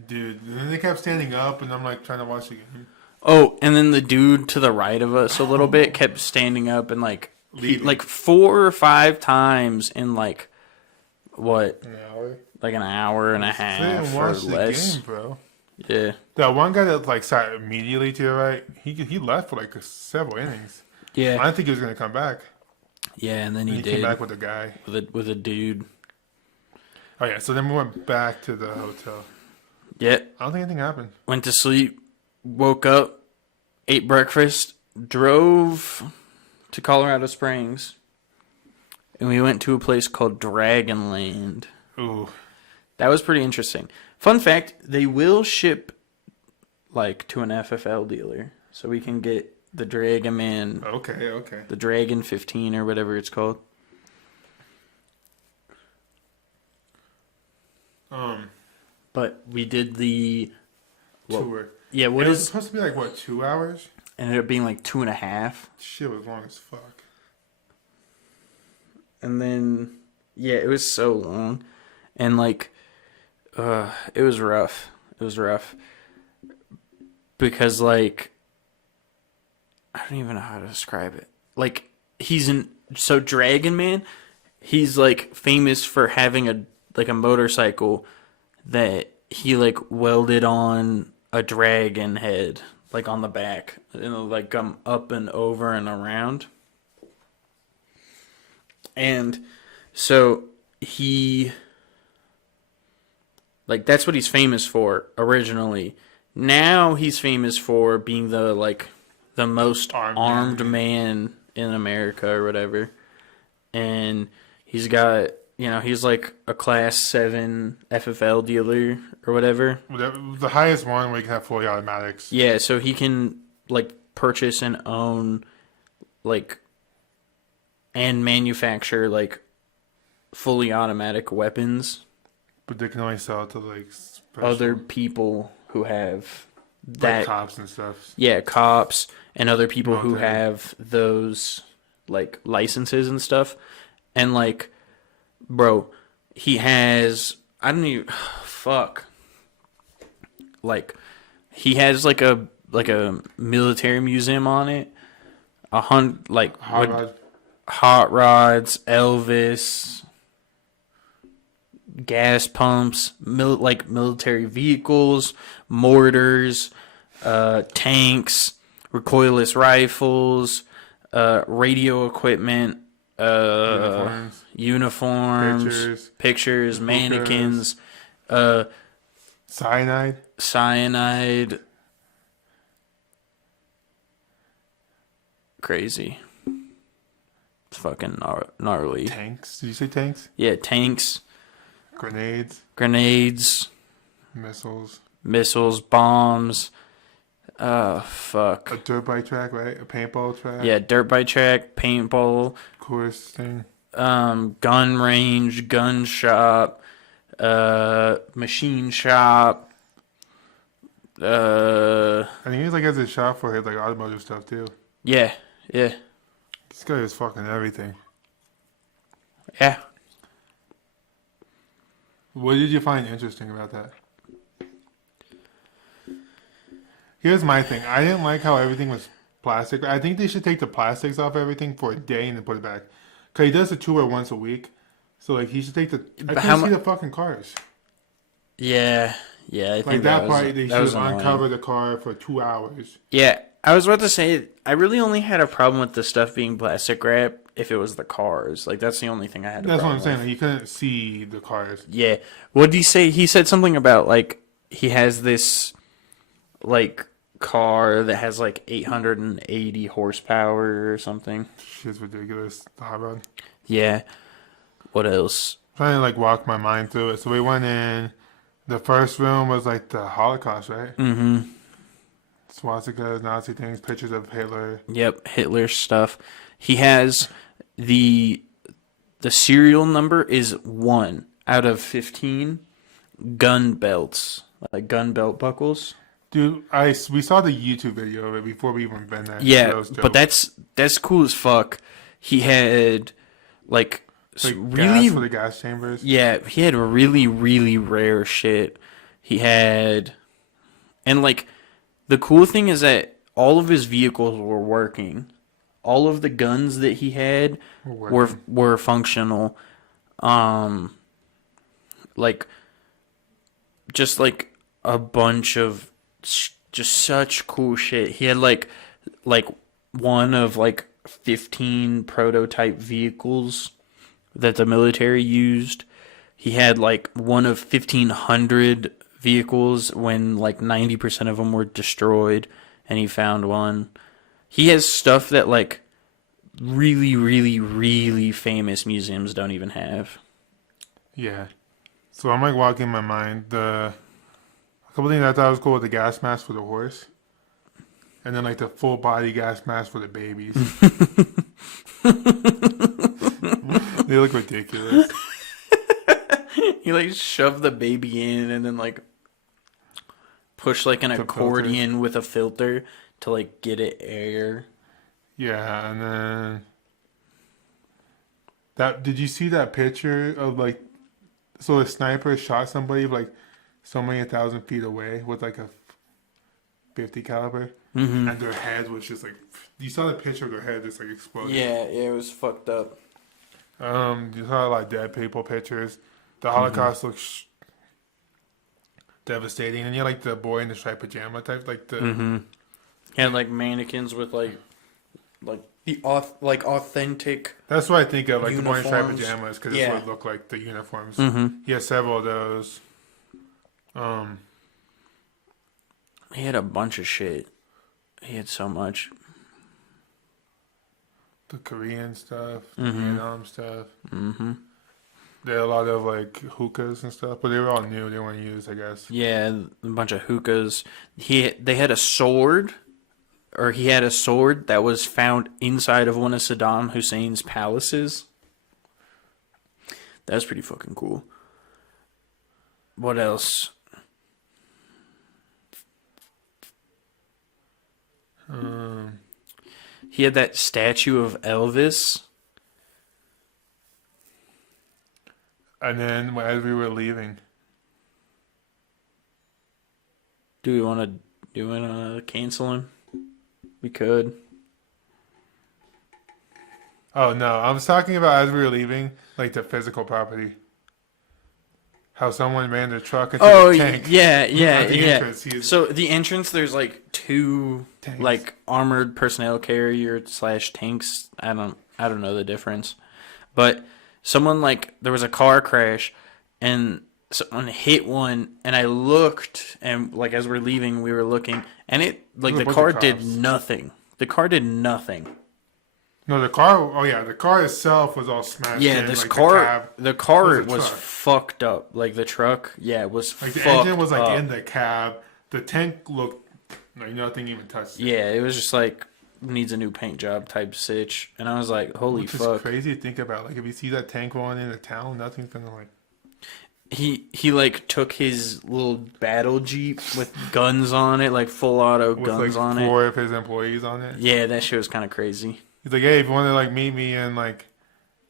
Dude, and then they kept standing up, and I'm like trying to watch the game. Oh, and then the dude to the right of us a little bit kept standing up and like, Leaving. like 4 or 5 times in like, what? An hour. Like an hour and a I half didn't or watch the less. game, bro. Yeah. That one guy that like sat immediately to the right, he left for like several innings. I Yeah. didn't think he was gonna come back. Yeah, and then And he he did came back with a guy. with a dude. Oh yeah, so then we went back to the hotel. Yeah. I don't think anything happened. Went to sleep, woke up, ate breakfast, drove to Colorado Springs, and we went to a place called Dragonland. Ooh. That was pretty interesting. Fun fact, they will ship like to an FFL dealer, so we can get the Dragon Man, Okay. the Dragon 15 or whatever it's called. But we did the Tour. yeah. What It was is supposed to be like what, 2 hours? ended up being like 2.5, Shit was long as fuck. and then yeah, it was so long, and like, it was rough. It was rough because like I don't even know how to describe it. Like so Dragon Man, he's like famous for having a motorcycle that he like welded on a dragon head, like on the back, and it'll like come up and over and around. And so he, like, that's what he's famous for originally. Now he's famous for being the most armed man in America or whatever. And he's got, he's like a class 7 FFL dealer or whatever. The highest one where you can have fully automatics. Yeah, so he can like purchase and own like and manufacture like fully automatic weapons. But they can only sell it to like special, Other people who have like that, cops and stuff. yeah, cops and other people who Military. have those like licenses and stuff. And like, bro, he has, I don't even, fuck. Like, he has like a military museum on it. Hot rods, Elvis, gas pumps, military vehicles, mortars, tanks, recoilless rifles, radio equipment, uniforms, pictures, mannequins, cyanide. Crazy. It's fucking gnarly. Tanks. Did you say tanks? Yeah, tanks, Grenades, missiles, missiles, bombs. Fuck. a dirt bike track, right? A paintball track. Yeah, dirt bike track, paintball, Course thing. gun range, gun shop, machine shop. I think he's like has a shop for his like automotive stuff too. Yeah. This guy is fucking everything. Yeah. What did you find interesting about that? Here's my thing. I didn't like how everything was plastic. I think they should take the plastics off everything for a day and then put it back. Cause he does the tour once a week, so like he should take the. I But how couldn't see mu- the fucking cars. Yeah. Yeah, I think Like that was, part, they that should was have annoying. uncovered the car for 2 hours. Yeah, I was about to say I really only had a problem with the stuff being plastic wrap if it was the cars. Like that's the only thing I had. That's a what problem I'm saying. with. Like, you couldn't see the cars. Yeah. What did he say? He said something about like he has this like car that has like 880 horsepower or something. Shit's ridiculous. The hot rod. Yeah. What else? Trying to like walk my mind through it. So we went in. The first room was like the Holocaust, right? Mm-hmm. Swastikas, Nazi things, pictures of Hitler. Yep, Hitler stuff. He has the serial number is 1 out of 15 gun belts, like gun belt buckles. Dude, we saw the YouTube video of it before we even been there. Yeah, That was dope. but that's cool as fuck. He had like like really gas for the gas chambers. yeah, he had really really rare shit. He had and like the cool thing is that all of his vehicles were working. All of the guns that he had were functional. Like just like a bunch of just such cool shit. He had like one of like 15 prototype vehicles that the military used. He had like one of 1,500 vehicles when like 90% of them were destroyed, and he found one. He has stuff that like really, really, really famous museums don't even have. Yeah. So I'm like walking my mind. A couple things I thought was cool with the gas mask for the horse. And then like the full body gas mask for the babies. They look ridiculous. He like shoved the baby in and then like push like an accordion with a filter to like get it air. Yeah, and then did you see that picture of like, so a sniper shot somebody like so many 1,000 feet away with like a 50 caliber, and their head was just like, you saw the picture of their head just like exploding. Yeah, it was fucked up. You saw a lot of dead people pictures. The Holocaust looks devastating, and you had like the boy in the striped pajama type, like the. He had like mannequins with like the authentic. That's what I think of, like the boy in striped Uniforms. pajamas, because Yeah. it's what it looked like, the uniforms. Mm-hmm. He has several of those. He had a bunch of shit. He had so much. The Korean stuff, the Mm-hmm. Vietnam stuff. They had a lot of like hookahs and stuff, but they were all new. They weren't used, I guess. Yeah, a bunch of hookahs. They had a sword, or he had a sword that was found inside of one of Saddam Hussein's palaces. That was pretty fucking cool. What else? He had that statue of Elvis. And then as we were leaving, Do we want to cancel him? We could. oh no, I was talking about as we were leaving, like the physical property. How someone ran their truck into Oh the tank. yeah, At the entrance, he is- So the entrance, there's like two Tanks. like armored personnel carrier / tanks. I don't know the difference, but someone like there was a car crash, and someone hit one, and I looked, and like as we're leaving, we were looking, and it like There's a the bunch car of did cops. nothing. The car did nothing. No, the car. Oh yeah, the car itself was all smashed. Yeah, in, this like car, The the It was car a was truck. fucked up. Like the truck, yeah, it was Like the fucked engine was like up. in the cab. The tank looked like nothing even touched it. Yeah, it was just like needs a new paint job type sitch, and I was like, holy Which is fuck. crazy to think about. Like if you see that tank rolling into town, nothing's gonna like. He like took his little battle jeep with guns on it, like full auto With guns like on it. 4 of his employees on it. Yeah, that shit was kind of crazy. He's like, hey, if you want to like meet me and like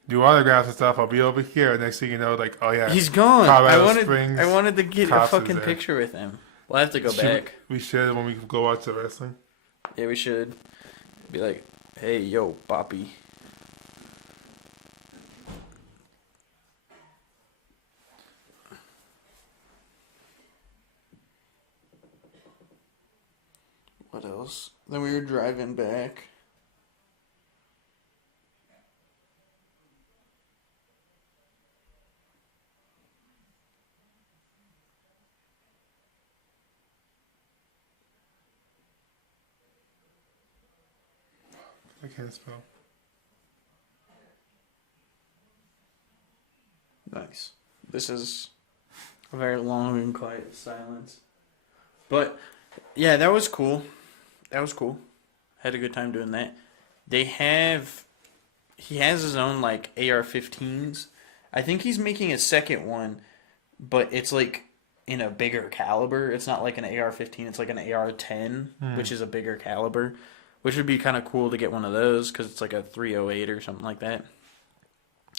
do autographs and stuff, I'll be over here. Next thing you know, like, oh yeah, He's gone. Colorado Springs I wanted to get a Cops is fucking there. picture with him. We'll have to go back. We should when we go watch the wrestling. Yeah, we should be like, hey, yo, Boppy. else? Then we were driving back. I can't spell. Nice. This is a very long and quiet silence. But yeah, that was cool. That was cool. Had a good time doing that. He has his own like AR-15s. I think he's making a second one, but it's like in a bigger caliber. It's not like an AR-15, it's like an AR-10, which is a bigger caliber, which would be kind of cool to get one of those because it's like a 308 or something like that.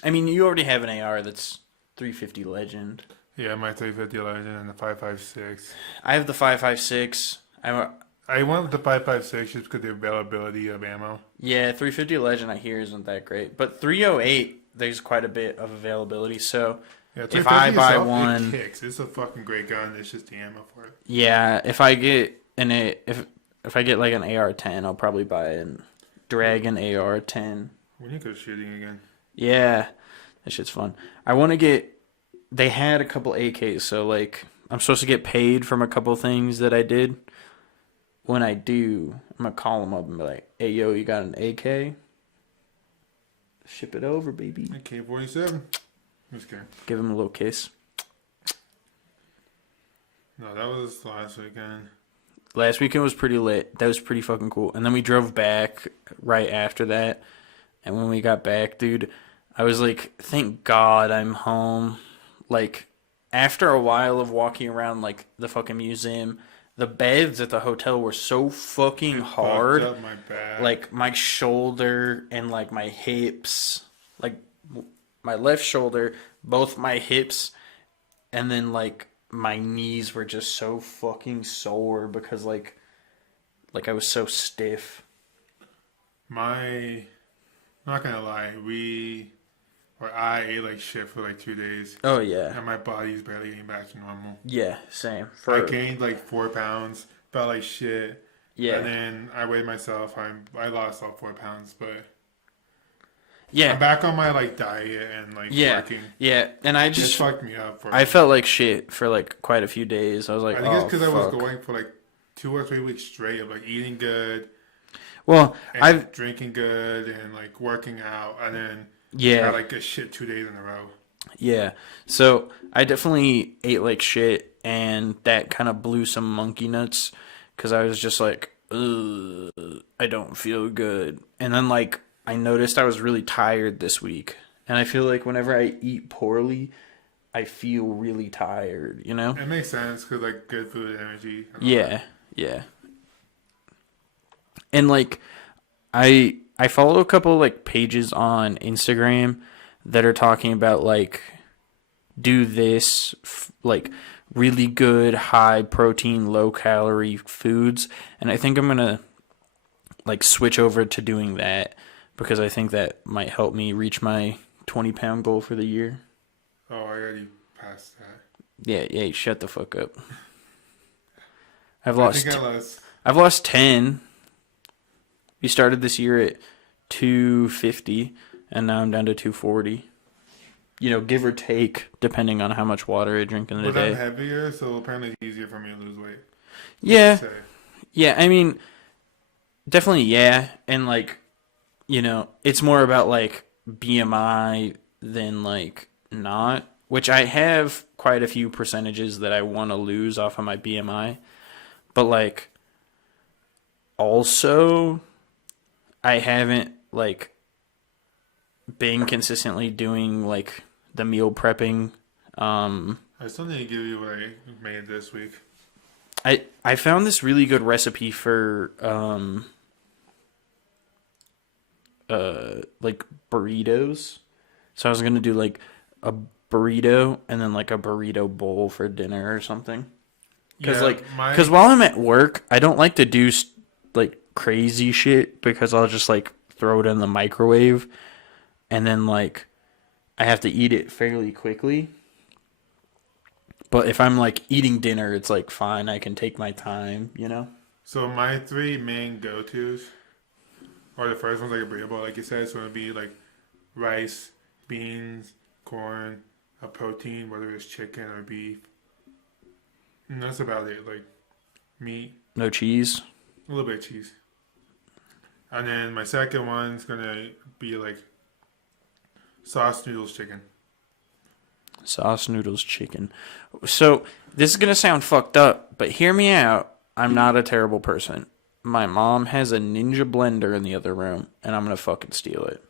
I mean, you already have an AR that's 350 Legend. Yeah, my 350 Legend and the 5.56. I have the 5.56. I went with the 5.56 just because of the availability of ammo. Yeah, 350 Legend I hear isn't that great, but 308 there's quite a bit of availability. So Yeah, if I 350 buy itself, one, it kicks. It's a fucking great gun. It's just the ammo for it. yeah, if I get if I get like an AR-10, I'll probably buy a Dragon AR-10. We need to go shooting again. Yeah, that shit's fun. I want to get. They had a couple AKs, so like I'm supposed to get paid from a couple things that I did. When I do, I'm gonna call them up and be like, "Hey, yo, you got an AK? Ship it over, baby." AK-47. Just kidding. Give him a little kiss. No, that was last weekend. Last weekend was pretty lit. That was pretty fucking cool. And then we drove back right after that. And when we got back, dude, I was like, thank God I'm home. Like, after a while of walking around, like, the fucking museum, the beds at the hotel were so fucking hard. Fucked up my back. Like, my shoulder and, like, my hips. Like, my left shoulder, both my hips, and then, like, my knees were just so fucking sore because, like I was so stiff. I'm not gonna lie, I ate like shit for like 2 days. Oh, yeah. And my body's barely getting back to normal. Yeah, same. I gained like 4 pounds, felt like shit. Yeah. And then I weighed myself. I lost all 4 pounds, but Yeah. I'm back on my like diet and like Yeah. working. Yeah. And I It just, fucked me up. I felt like shit for like quite a few days. I was like, I think it's because I was fuck. going for like 2 or 3 weeks straight of like eating good, Well, and drinking good, and like working out, and then I yeah. had like a shit 2 days in a row. Yeah. So I definitely ate like shit, and that kind of blew some monkey nuts because I was just like, ugh, I don't feel good. And then like I noticed I was really tired this week, and I feel like whenever I eat poorly, I feel really tired, you know? It makes sense because like good food, energy. and all that. Yeah, yeah. And like I follow a couple like pages on Instagram that are talking about like do this like really good high protein low calorie foods, and I think I'm going to like switch over to doing that because I think that might help me reach my 20-pound goal for the year. Oh, I already passed that. Yeah, shut the fuck up. I've I lost think I lost. I've lost 10. We started this year at 250, and now I'm down to 240. You know, give or take, depending on how much water I drink in a But day. I'm heavier, so apparently it's easier for me to lose weight. Yeah, Say. yeah. I mean, definitely, yeah. And like, you know, it's more about like BMI than like not. Which I have quite a few percentages that I want to lose off of my BMI, but like, also, I haven't like been consistently doing like the meal prepping. I still need to give you what I made this week. I found this really good recipe for like burritos. So I was gonna do like a burrito and then like a burrito bowl for dinner or something. Because Yeah, while I'm at work, I don't like to do like crazy shit because I'll just like throw it in the microwave and then like I have to eat it fairly quickly. But if I'm like eating dinner, it's like fine, I can take my time, you know? So my three main go-tos are the first one's like a burrito, like you said. So it'd be like rice, beans, corn, a protein, whether it's chicken or beef. And that's about it. Like meat, No cheese. a little bit of cheese. And then my second one's gonna be like sauce noodles chicken. Sauce noodles chicken. So this is gonna sound fucked up, but hear me out. I'm not a terrible person. My mom has a Ninja blender in the other room, and I'm gonna fucking steal it.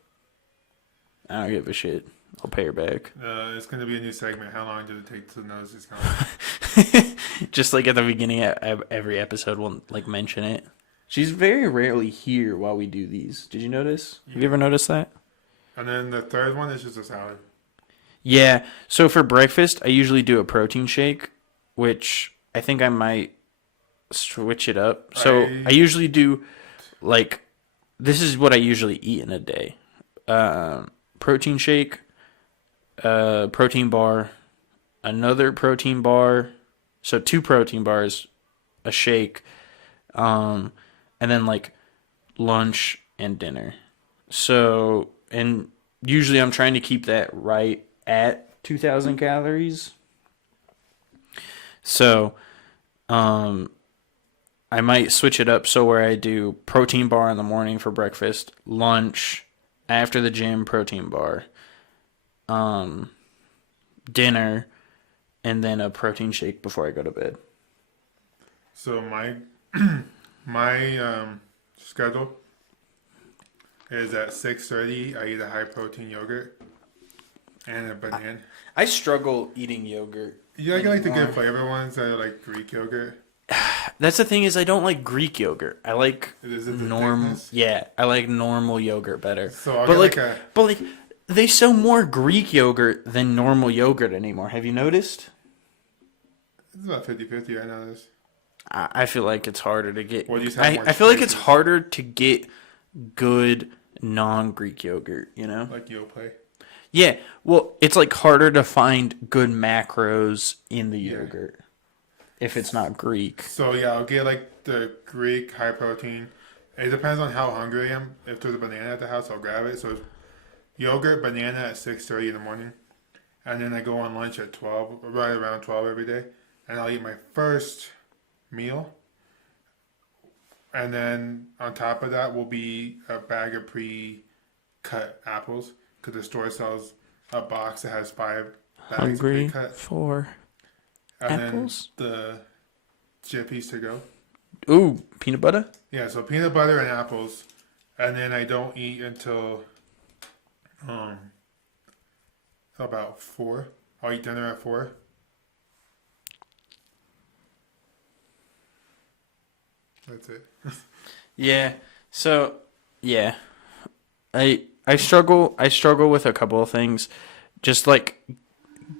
I don't give a shit. I'll pay her back. It's gonna be a new segment. How long did it take to notice this coming? Just like at the beginning of every episode, we'll like mention it. She's very rarely here while we do these. Did you notice? Have you ever noticed that? And then the third one is just a salad. Yeah. So for breakfast, I usually do a protein shake, which I think I might switch it up. So I usually do like this is what I usually eat in a day. Protein shake, protein bar, another protein bar, so 2 protein bars, a shake, and then like lunch and dinner. So, and usually I'm trying to keep that right at 2,000 calories. So, I might switch it up so where I do protein bar in the morning for breakfast, lunch, after the gym, protein bar, dinner, and then a protein shake before I go to bed. So my my schedule is at 6:30. I eat a high protein yogurt and a banana. I struggle eating yogurt. You like the good flavor ones that are like Greek yogurt. That's the thing is I don't like Greek yogurt. I like Is it the normal. thickness? Yeah, I like normal yogurt better. So I'll but get like, like a but like, they sell more Greek yogurt than normal yogurt anymore. Have you noticed? it's about 50-50. I know this. I feel like it's harder to get. Or do you have more I feel like it's choices? harder to get good non-Greek yogurt. You know? Like Yoplait. Yeah. Well, it's like harder to find good macros in the Yeah. yogurt if it's not Greek. So yeah, I'll get like the Greek high protein. It depends on how hungry I am. If there's a banana at the house, I'll grab it. So it's yogurt, banana at 6:30 in the morning, and then I go on lunch at 12, right around 12 every day, and I'll eat my first meal. And then on top of that will be a bag of pre-cut apples, because the store sells a box that has 5 bags Hungry pre-cut. for And apples? then the chippies to go. ooh peanut butter. Yeah, so peanut butter and apples, and then I don't eat until about 4. I'll eat dinner at 4. That's it. Yeah. So yeah, I struggle with a couple of things, just like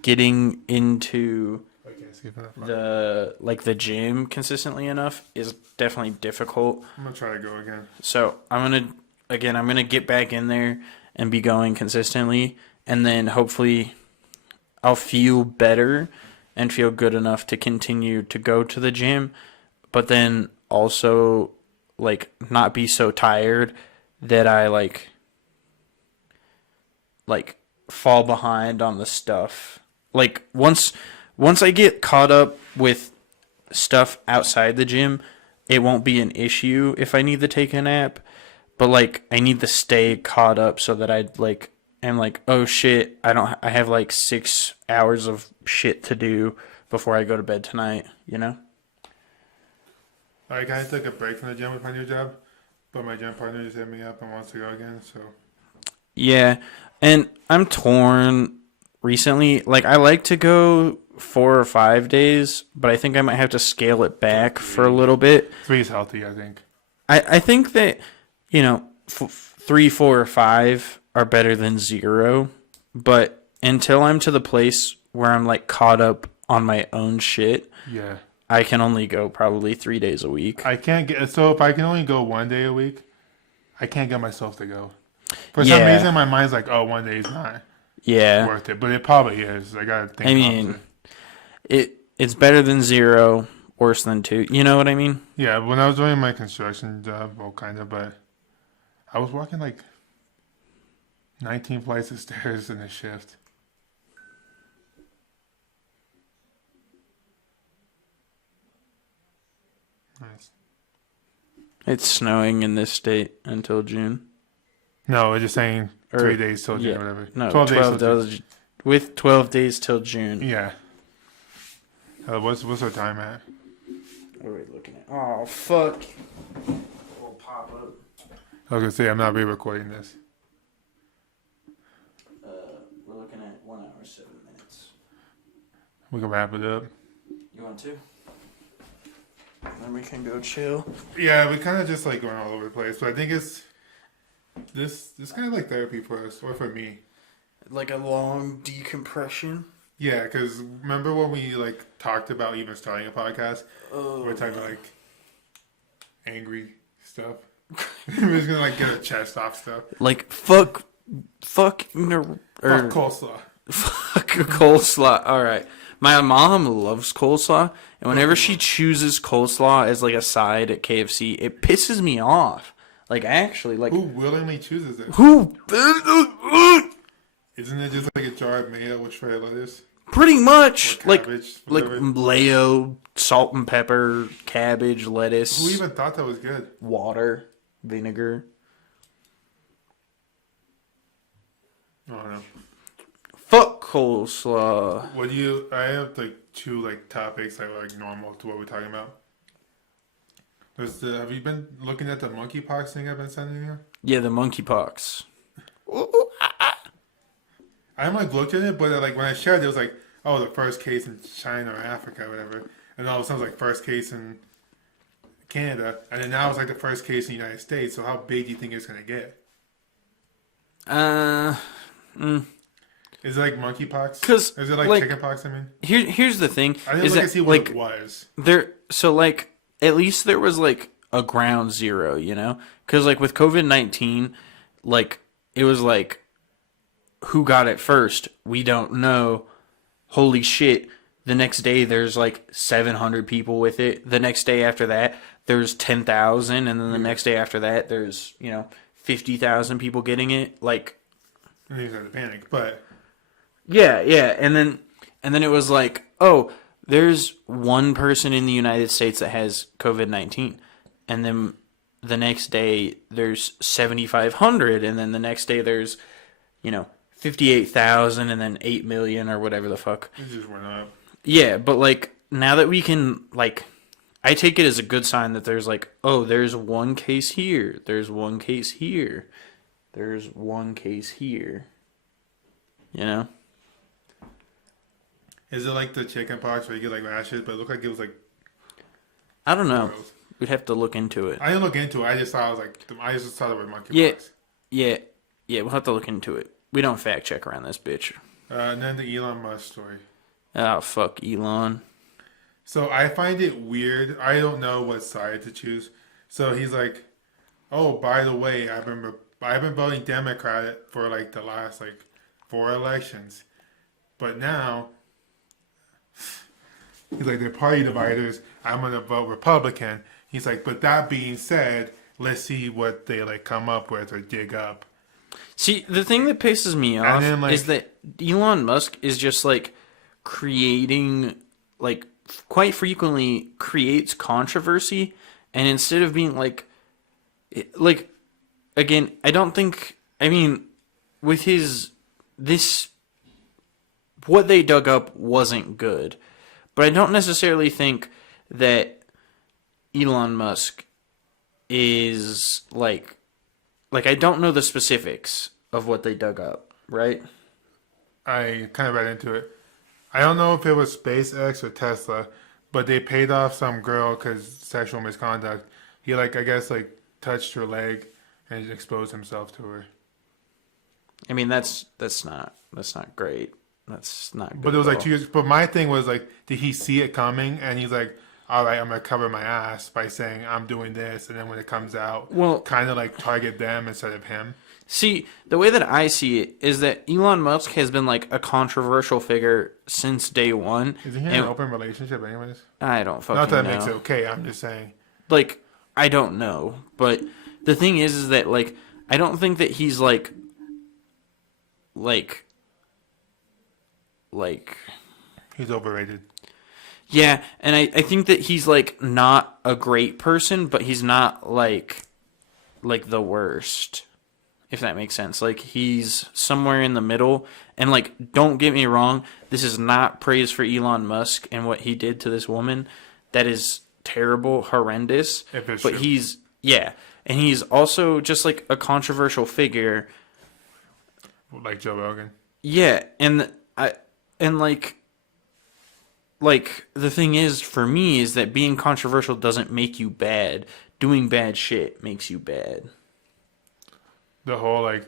getting into I can't skip enough. the gym consistently enough is definitely difficult. I'm gonna try to go again. So I'm gonna get back in there and be going consistently, and then hopefully I'll feel better and feel good enough to continue to go to the gym, but then also like not be so tired that I like fall behind on the stuff. Like once I get caught up with stuff outside the gym, it won't be an issue if I need to take a nap. But like I need to stay caught up so that I like am like, oh shit, I have like 6 hours of shit to do before I go to bed tonight, you know? I kind of took a break from the gym with my new job, but my gym partner just hit me up and wants to go again. So Yeah. And I'm torn recently. Like I like to go 4 or 5 days, but I think I might have to scale it back for a little bit. 3 is healthy, I think. I think that, 3, 4, or 5 are better than 0. But until I'm to the place where I'm like caught up on my own shit, Yeah. I can only go probably 3 days a week. I can't get so if I can only go 1 day a week, I can't get myself to go. For some Yeah. reason, my mind's like, "Oh, 1 day is not Yeah. worth it," but it probably is. I gotta think. I mean, opposite. it's better than 0 worse than 2. You know what I mean? Yeah, when I was doing my construction job, well, kind of, but I was walking like 19 flights of stairs in a shift. Nice. It's snowing in this state until June. No, we're just saying Or- 3 days till June, yeah. whatever. No, 12 12 days. days. With 12 days till June. Yeah. What's our time at? What are we looking at? Oh, fuck. Will pop up. I was gonna say I'm not re-recording this. We're looking at 1 hour, 7 minutes. We can wrap it up. You want to? Then we can go chill. Yeah, we kind of just like going all over the place, but I think it's this kind of like therapy for us or for me. Like a long decompression. Yeah, because remember when we like talked about even starting a podcast? Oh, We're talking about like angry stuff. We're just gonna like get a chest off stuff. like fuck, or Fuck coleslaw. fuck coleslaw. All right, my mom loves coleslaw, and whenever she chooses coleslaw as like a side at KFC, it pisses me off. Like actually, like Who willingly chooses it? who? Isn't it just like a jar of mayo with shredded lettuce? Pretty much Or like cabbage, like whatever? mayo, salt and pepper, cabbage, lettuce, Who even thought that was good? water, vinegar. I don't know. Fuck coleslaw. What do you? I have like 2 like topics that are like normal to what we're talking about. There's the. Have you been looking at the monkeypox thing I've been sending you? Yeah, the monkeypox. I like looked at it, but like when I shared it, it was like, oh, the first case in China or Africa, or whatever, and all of a sudden it was like first case in Canada, and then now it's like the first case in the United States. So how big do you think it's gonna get? Is it like monkeypox? 'Cause, Is it like, like, chickenpox? I mean, here's the thing. I didn't is look that and see what like it was. there? So like at least there was like a ground zero, you know? Because like with COVID-19, like it was like who got it first? We don't know. Holy shit! The next day there's like 700 people with it. The next day after that there's 10,000, and then the next day after that there's 50,000 people getting it. Like And he started to panic, but yeah, and then it was like, oh, there's one person in the United States that has COVID-19, and then the next day there's 7,500, and then the next day there's 58,000, and then 8 million or whatever the fuck. it just went up. Yeah, but like now that we can like, I take it as a good sign that there's like, oh, there's one case here, there's one case here, there's one case here. You know? Is it like the chickenpox where you get like rashes, but it looked like it was like I don't know. gross? We'd have to look into it. I didn't look into it. I just thought it was like I just thought it was monkeypox. Yeah. Yeah, we'll have to look into it. We don't fact check around this bitch. And then the Elon Musk story. Oh, fuck Elon. So I find it weird. I don't know what side to choose. So he's like, "Oh, by the way, I've been voting Democrat for like the last like 4 elections, but now he's like they're party dividers. I'm gonna vote Republican." He's like, "But that being said, let's see what they like come up with or dig up." See, the thing that pisses me off then, like- is that Elon Musk is just like creating, like, quite frequently creates controversy, and instead of being like, again, I don't think, I mean, with what they dug up wasn't good, but I don't necessarily think that Elon Musk is like I don't know the specifics of what they dug up, right? I kind of read into it. I don't know if it was SpaceX or Tesla, but they paid off some girl because sexual misconduct. He I guess touched her leg and exposed himself to her. I mean, that's not great. That's not good. But it was at like all. 2 years. But my thing was did he see it coming? And he's like, all right, I'm gonna cover my ass by saying I'm doing this, and then when it comes out, Well- kind of target them instead of him. See, the way that I see it is that Elon Musk has been like a controversial figure since day one. Is he in and an open relationship, anyways? I don't fucking Not that know. makes it okay. I'm just saying. Like, I don't know, but the thing is that like I don't think that he's like He's overrated. yeah, and I think that he's like not a great person, but he's not like the worst. If that makes sense. Like he's somewhere in the middle. And like don't get me wrong, this is not praise for Elon Musk and what he did to this woman. That is terrible, horrendous. If it's but true. he's and he's also just like a controversial figure. Like Joe Rogan. Yeah, and like the thing is for me is that being controversial doesn't make you bad. Doing bad shit makes you bad. The whole like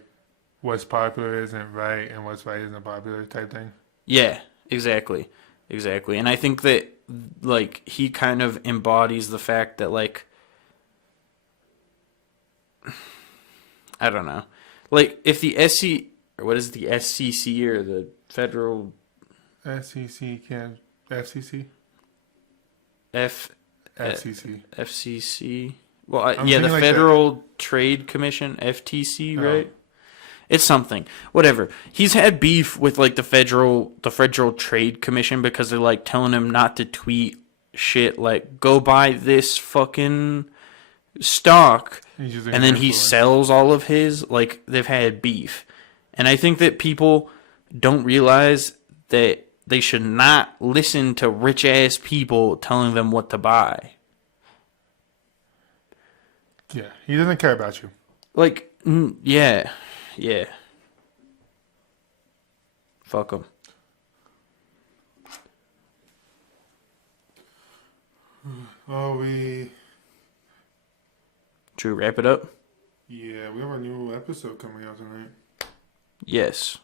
what's popular isn't right and what's right isn't popular type thing. Yeah, exactly. And I think that like he kind of embodies the fact that like I don't know. Like if the SC or what is it, the SCC or the federal FCC. FCC. Well, I'm yeah, the thinking like Federal Trade Commission, FTC, Oh. right? It's something. Whatever. He's had beef with like the Federal Trade Commission because they're like telling him not to tweet shit like go buy this fucking stock, He's using and then an he influence. sells all of his. Like they've had beef, and I think that people don't realize that they should not listen to rich ass people telling them what to buy. Yeah, he doesn't care about you. Like, yeah. Fuck him. Oh, Should we wrap it up? we have a new episode coming out tonight. Yes.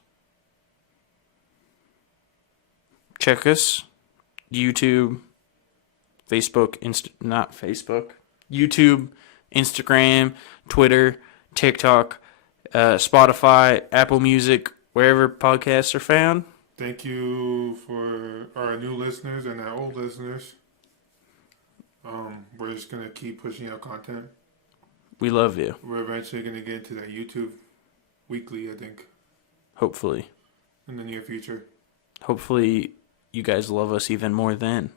Check us. YouTube, Facebook, not Facebook. YouTube, Instagram, Twitter, TikTok, Spotify, Apple Music, wherever podcasts are found. Thank you for our new listeners and our old listeners. We're just gonna keep pushing out content. We love you. We're eventually gonna get into that YouTube weekly, I think, Hopefully. in the near future. Hopefully you guys love us even more then.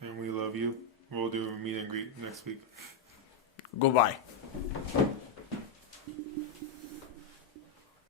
And we love you. We'll do a meet and greet next week. Goodbye.